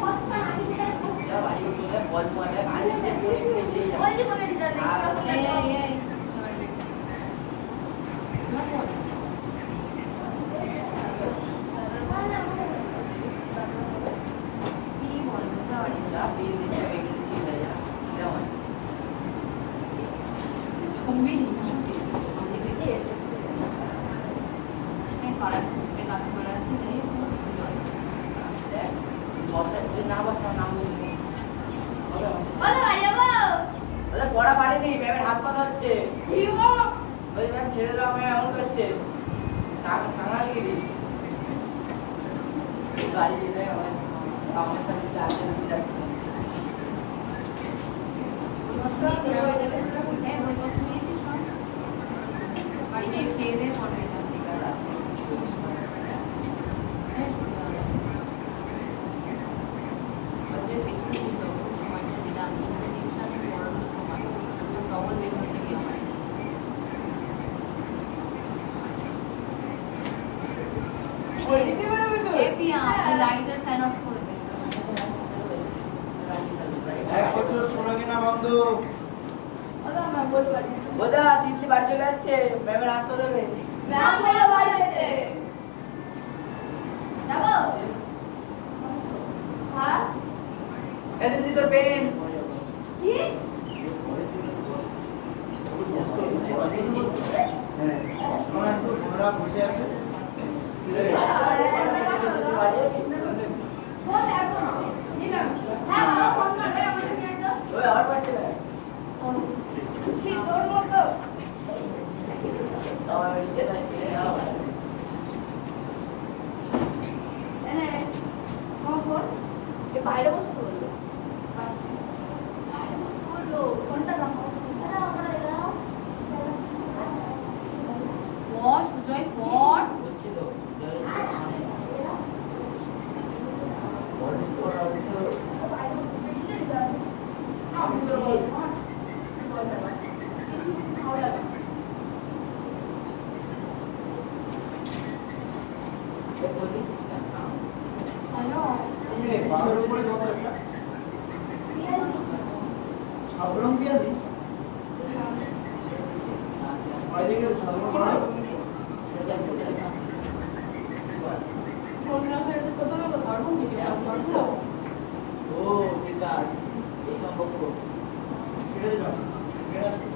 যা বাড়ি গিয়ে কল মারবে, আনলিমিটেড করে দিয়ে যা। ওই যে মনে রিজাল্ট এই এই এই কি বলবো গাড়ি যা পিন দিতে বেগে চিল্লা যা। চিল্লা মানে জম্বি এই পাড়া ঢুকে কাজ করে আছে রে। দেখ বসায় তুই না বসা নাম বলি বলো বাড়ি যাবো। ওদের পড়া পারেনি, ম্যামের হাত পা ধরছে। ভিভো। ওই ম্যাম ছেড়ে দাও, ম্যাম এমন করছে। কাঙালগিরি বাড়ি যেতে হবে, আমার সাথে যাচ্ছে না, যাচ্ছে না। বাড়ি গিয়ে খেয়ে দিয়ে পড়বে যা। ওদের পেছনে ঘুরতে হবে, সময়টা দিলাম, টিউশনে পড়ানোর সময় ডবল বেতন দেবে আমার। এ পিয়া, এই লাইটার ফ্যান অফ করে দে। 1 বছর শোনা কিনা বন্ধ। ওদা ম্যাম বল বাড়ি। বোধা তিতলি বাড়ি চলে যাচ্ছে, ম্যামের হাত পা ধরবে। ম্যাম বলো বাড়ি যেতে। যাবো? হ্যাঁ? এই দিদি তোর পেন। কি? হ্যাঁ, শোনা তো ঘোড়া বসে আছে। ফোন দেখো না। কি না? হ্যাঁ বাবা ফোন করবে আমাকে নিয়ে তো। ওই আর পাচ্ছে না। ছি তোর মতো। আমার যেটা ছিল না। এনে আমার ফোন এ বাইরে বসে বললো। আচ্ছা বাইরে বসে বললো ফোনটা রাখো। দাও আমরা দাও। পড় সুজয় পড়। বলছি তো বলিস তো আমি তো বাইরে বসে বেশি দাও। আমি তো বল। কিছু ভালো লাগে। বলছিস না। হ্যালো এই 12 এর উপরে কত একটা? সাবরং বিয়ালিশ। ওইদিকে সাবরং করা। ফোন না হলে প্রথমে তো ধর্ম দিতে হবে। ও ঠিক আছে, এই সম্পর্ক ছেড়ে দাও। ছেড়ে আসো।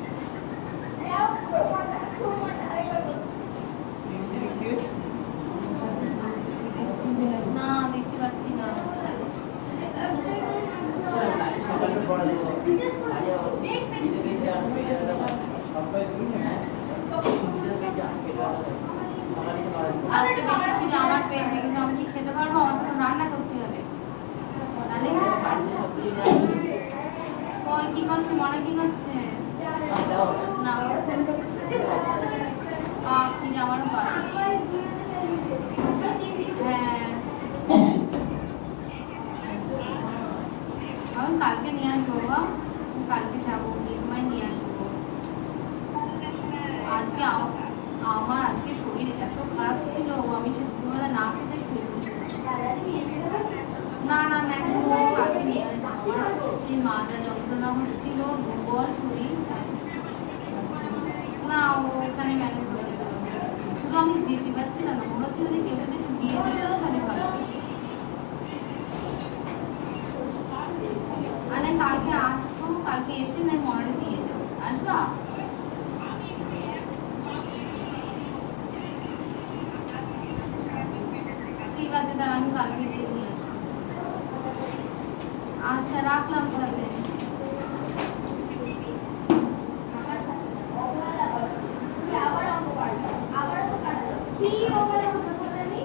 না দেখতে পাচ্ছি না। সকালে পড়া দেবো বাড়ি যাবো দিতে পেয়েছে আর পেয়ে যেতে পারছি সপ্তাহে 2 না। দিতে পেয়েছে আর পেয়ে যেতে পারছি সকালে পড়া দেবো আজকে বেশি থেকে আমার পেয়েছে, কিন্তু আমি কি খেতে পারবো? আমার তো রান্না করতে হবে। তাহলে বাড়িতে সব কিছু নিয়ে আসবি ওই কি করছে, মনে কি করছে? দাও না কি জামানো পায়। হ্যাঁ আমি কালকে নিয়ে আসবো বাবা, কালকে যাবো মেঘমায় নিয়ে আসবো। আজকে আমার আজকে শরীর এত খারাপ ছিল, আমি সে দুপুরবেলা না খেতে শুয়ে না না না একটু কালকে নিয়ে আসবো। আমার সেই মাজা যন্ত্রণা হচ্ছিল, দুর্বল শরীর। না ওখানে ম্যানেজ হয়ে যাবে, শুধু আমি যেতে পারছি না। মনে হচ্ছিল যে কেউ যদি একটু দিয়ে দিত তাহলে ভালো হতো। মানে কালকে আসবো, কালকে এসে নাই মনে দিয়ে যাবো। আসবা? ঠিক আছে তাহলে আমি কালকে দিয়ে নিয়ে আসবো। আচ্ছা রাখলাম তাহলে। আবার আবার তো কাটলো। কি ওভারে হচ্ছে বলনি?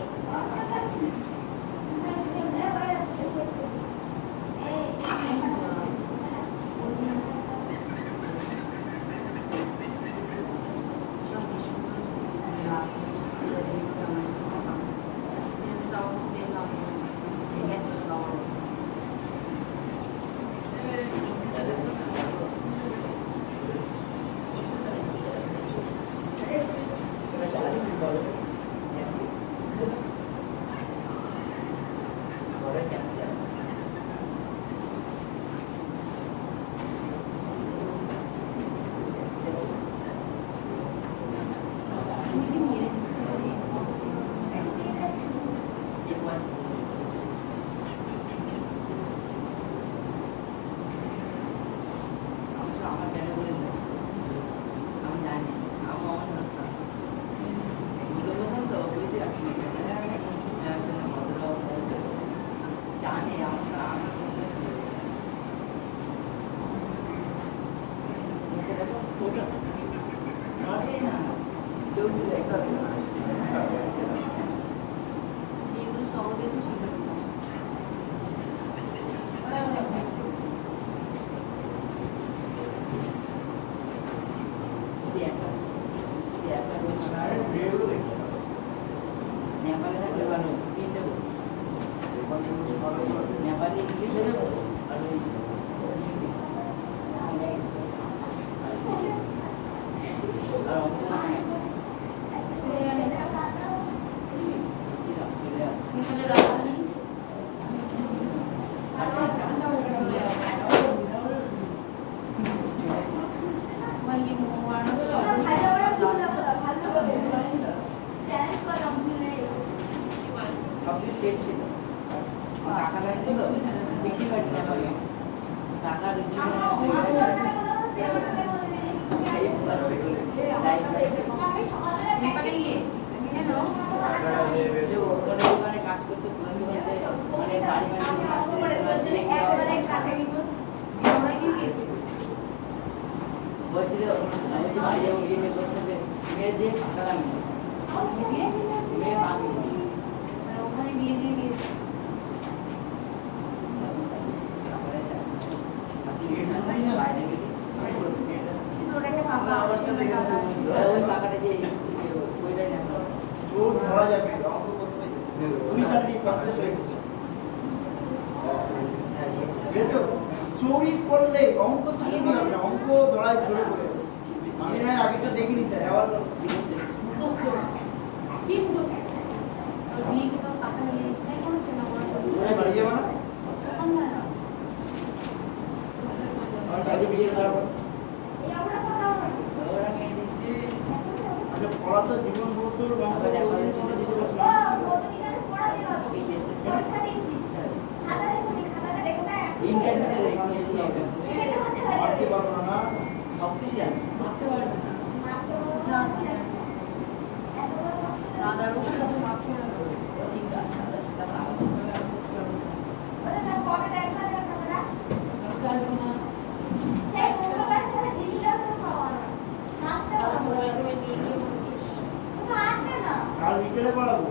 কেউ চলে একটা এগুলো সহজে তো শিখবে না। নেপালে থাকলে ভালো তিনটে বই নেপালি ইংলিশ আর ওই আর অঙ্ক চলে গেলে চলে আসে নেপালের রাজধানী চলে যাবে। আমার ইয়ে মোবাইল সবকিছু সেট ছিল টাকা লাগতো তো বেশি বাড়ি নেপালি টাকার নেপালে গিয়ে কেন ওখানে কাজ করতে মানে বাড়ি ওরাই দিয়ে গিয়েছে বলছিল বলছি বাড়ি যাবো বিয়ে করতে হবে মেয়ে দিয়ে ফাঁকা লাগবে দিয়ে মেয়ে পাগল মানে ওখানে বিয়ে দিয়ে গিয়েছে বাইরে গেলে কিন্তু ওরা একটা পাপা দাদা ওই কাকাটা যে ওইটাই না চোর ধরা যাবে অঙ্ক করতে তুমি তার নিয়ে 50 হয়ে গেছে বুঝেছো? চুরি করলে অঙ্ক তো তুমি হবে না, অঙ্ক ধরায় ধরে পড়ে যাবে। আমি না আগেটা দেখিনি চাই আবার কি বুঝতে বিয়ে কি তোর কাকা নিয়ে ইচ্ছাই করেছে না ওরা তো ওরা বাড়ি যাবে না দোকানদাররা আর কাজে বিয়ে করার পর ওরা মেয়ে দিচ্ছে আচ্ছা পড়া তো জীবন বলতে অঙ্ক ইন্টারনেটে মারতে পারবো না সব কিছু জানি দাদার ঠিক আছে সেটা দাদা মোবাইল টোবাইল নিয়ে গিয়ে বলছিস কাল বিকেলে পড়াবো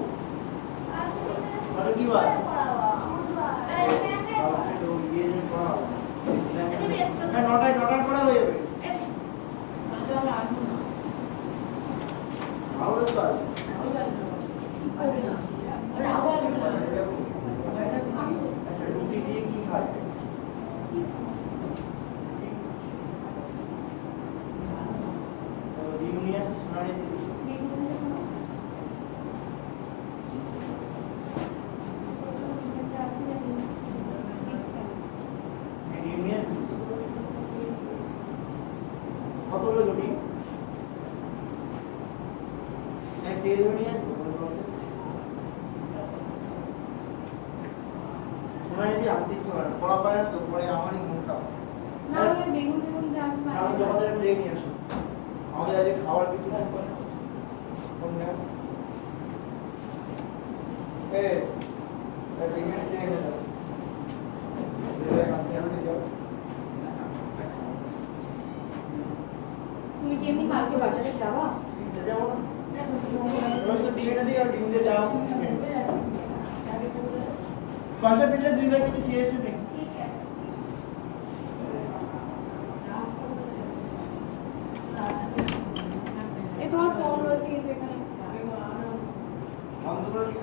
তাহলে কি বার কালকে তো বিয়ে দিন পড়াবো হ্যাঁ নটায় পড়া হয়ে যাবে আবার তো আছে আচ্ছা রুটি দিয়ে কি খায় ডিম নিয়ে আসছে সোনারি দিদি ডিম নিয়ে আসছে কতগুলো রুটি এক ট্রে ধরে নিয়ে আসবো সোনারি দিদি আনতে ইচ্ছে করে না পড়া পারে না তো পরে আমারই মন খারাপ না ওই বেগুন বেগুন যা আছে না কারণ তোমাদের একটু লেগে নিয়ে আসো আমাদের আজকে খাওয়ার কিছু নেই কোন নেই এখানে ট্রে এনে দাও তুমি কি এমনি কালকে বাজারে যাবা যাবো না রোজ তো ডিম এনে দিই আর ডিম দিয়ে যাও বাসা ফিরলে দুই ভাই কিছু খেয়ে এসে নেই এই তোমার ফোন রয়েছে কিন্তু এখানে বন্ধ করে দিই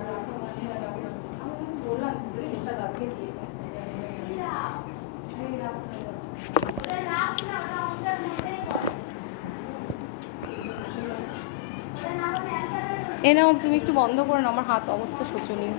আমি কিন্তু বললাম তুই এটা দাদকে দিয়ে দে। এ নাও তুমি একটু বন্ধ করো না আমার হাত অবস্থা শোচনীয়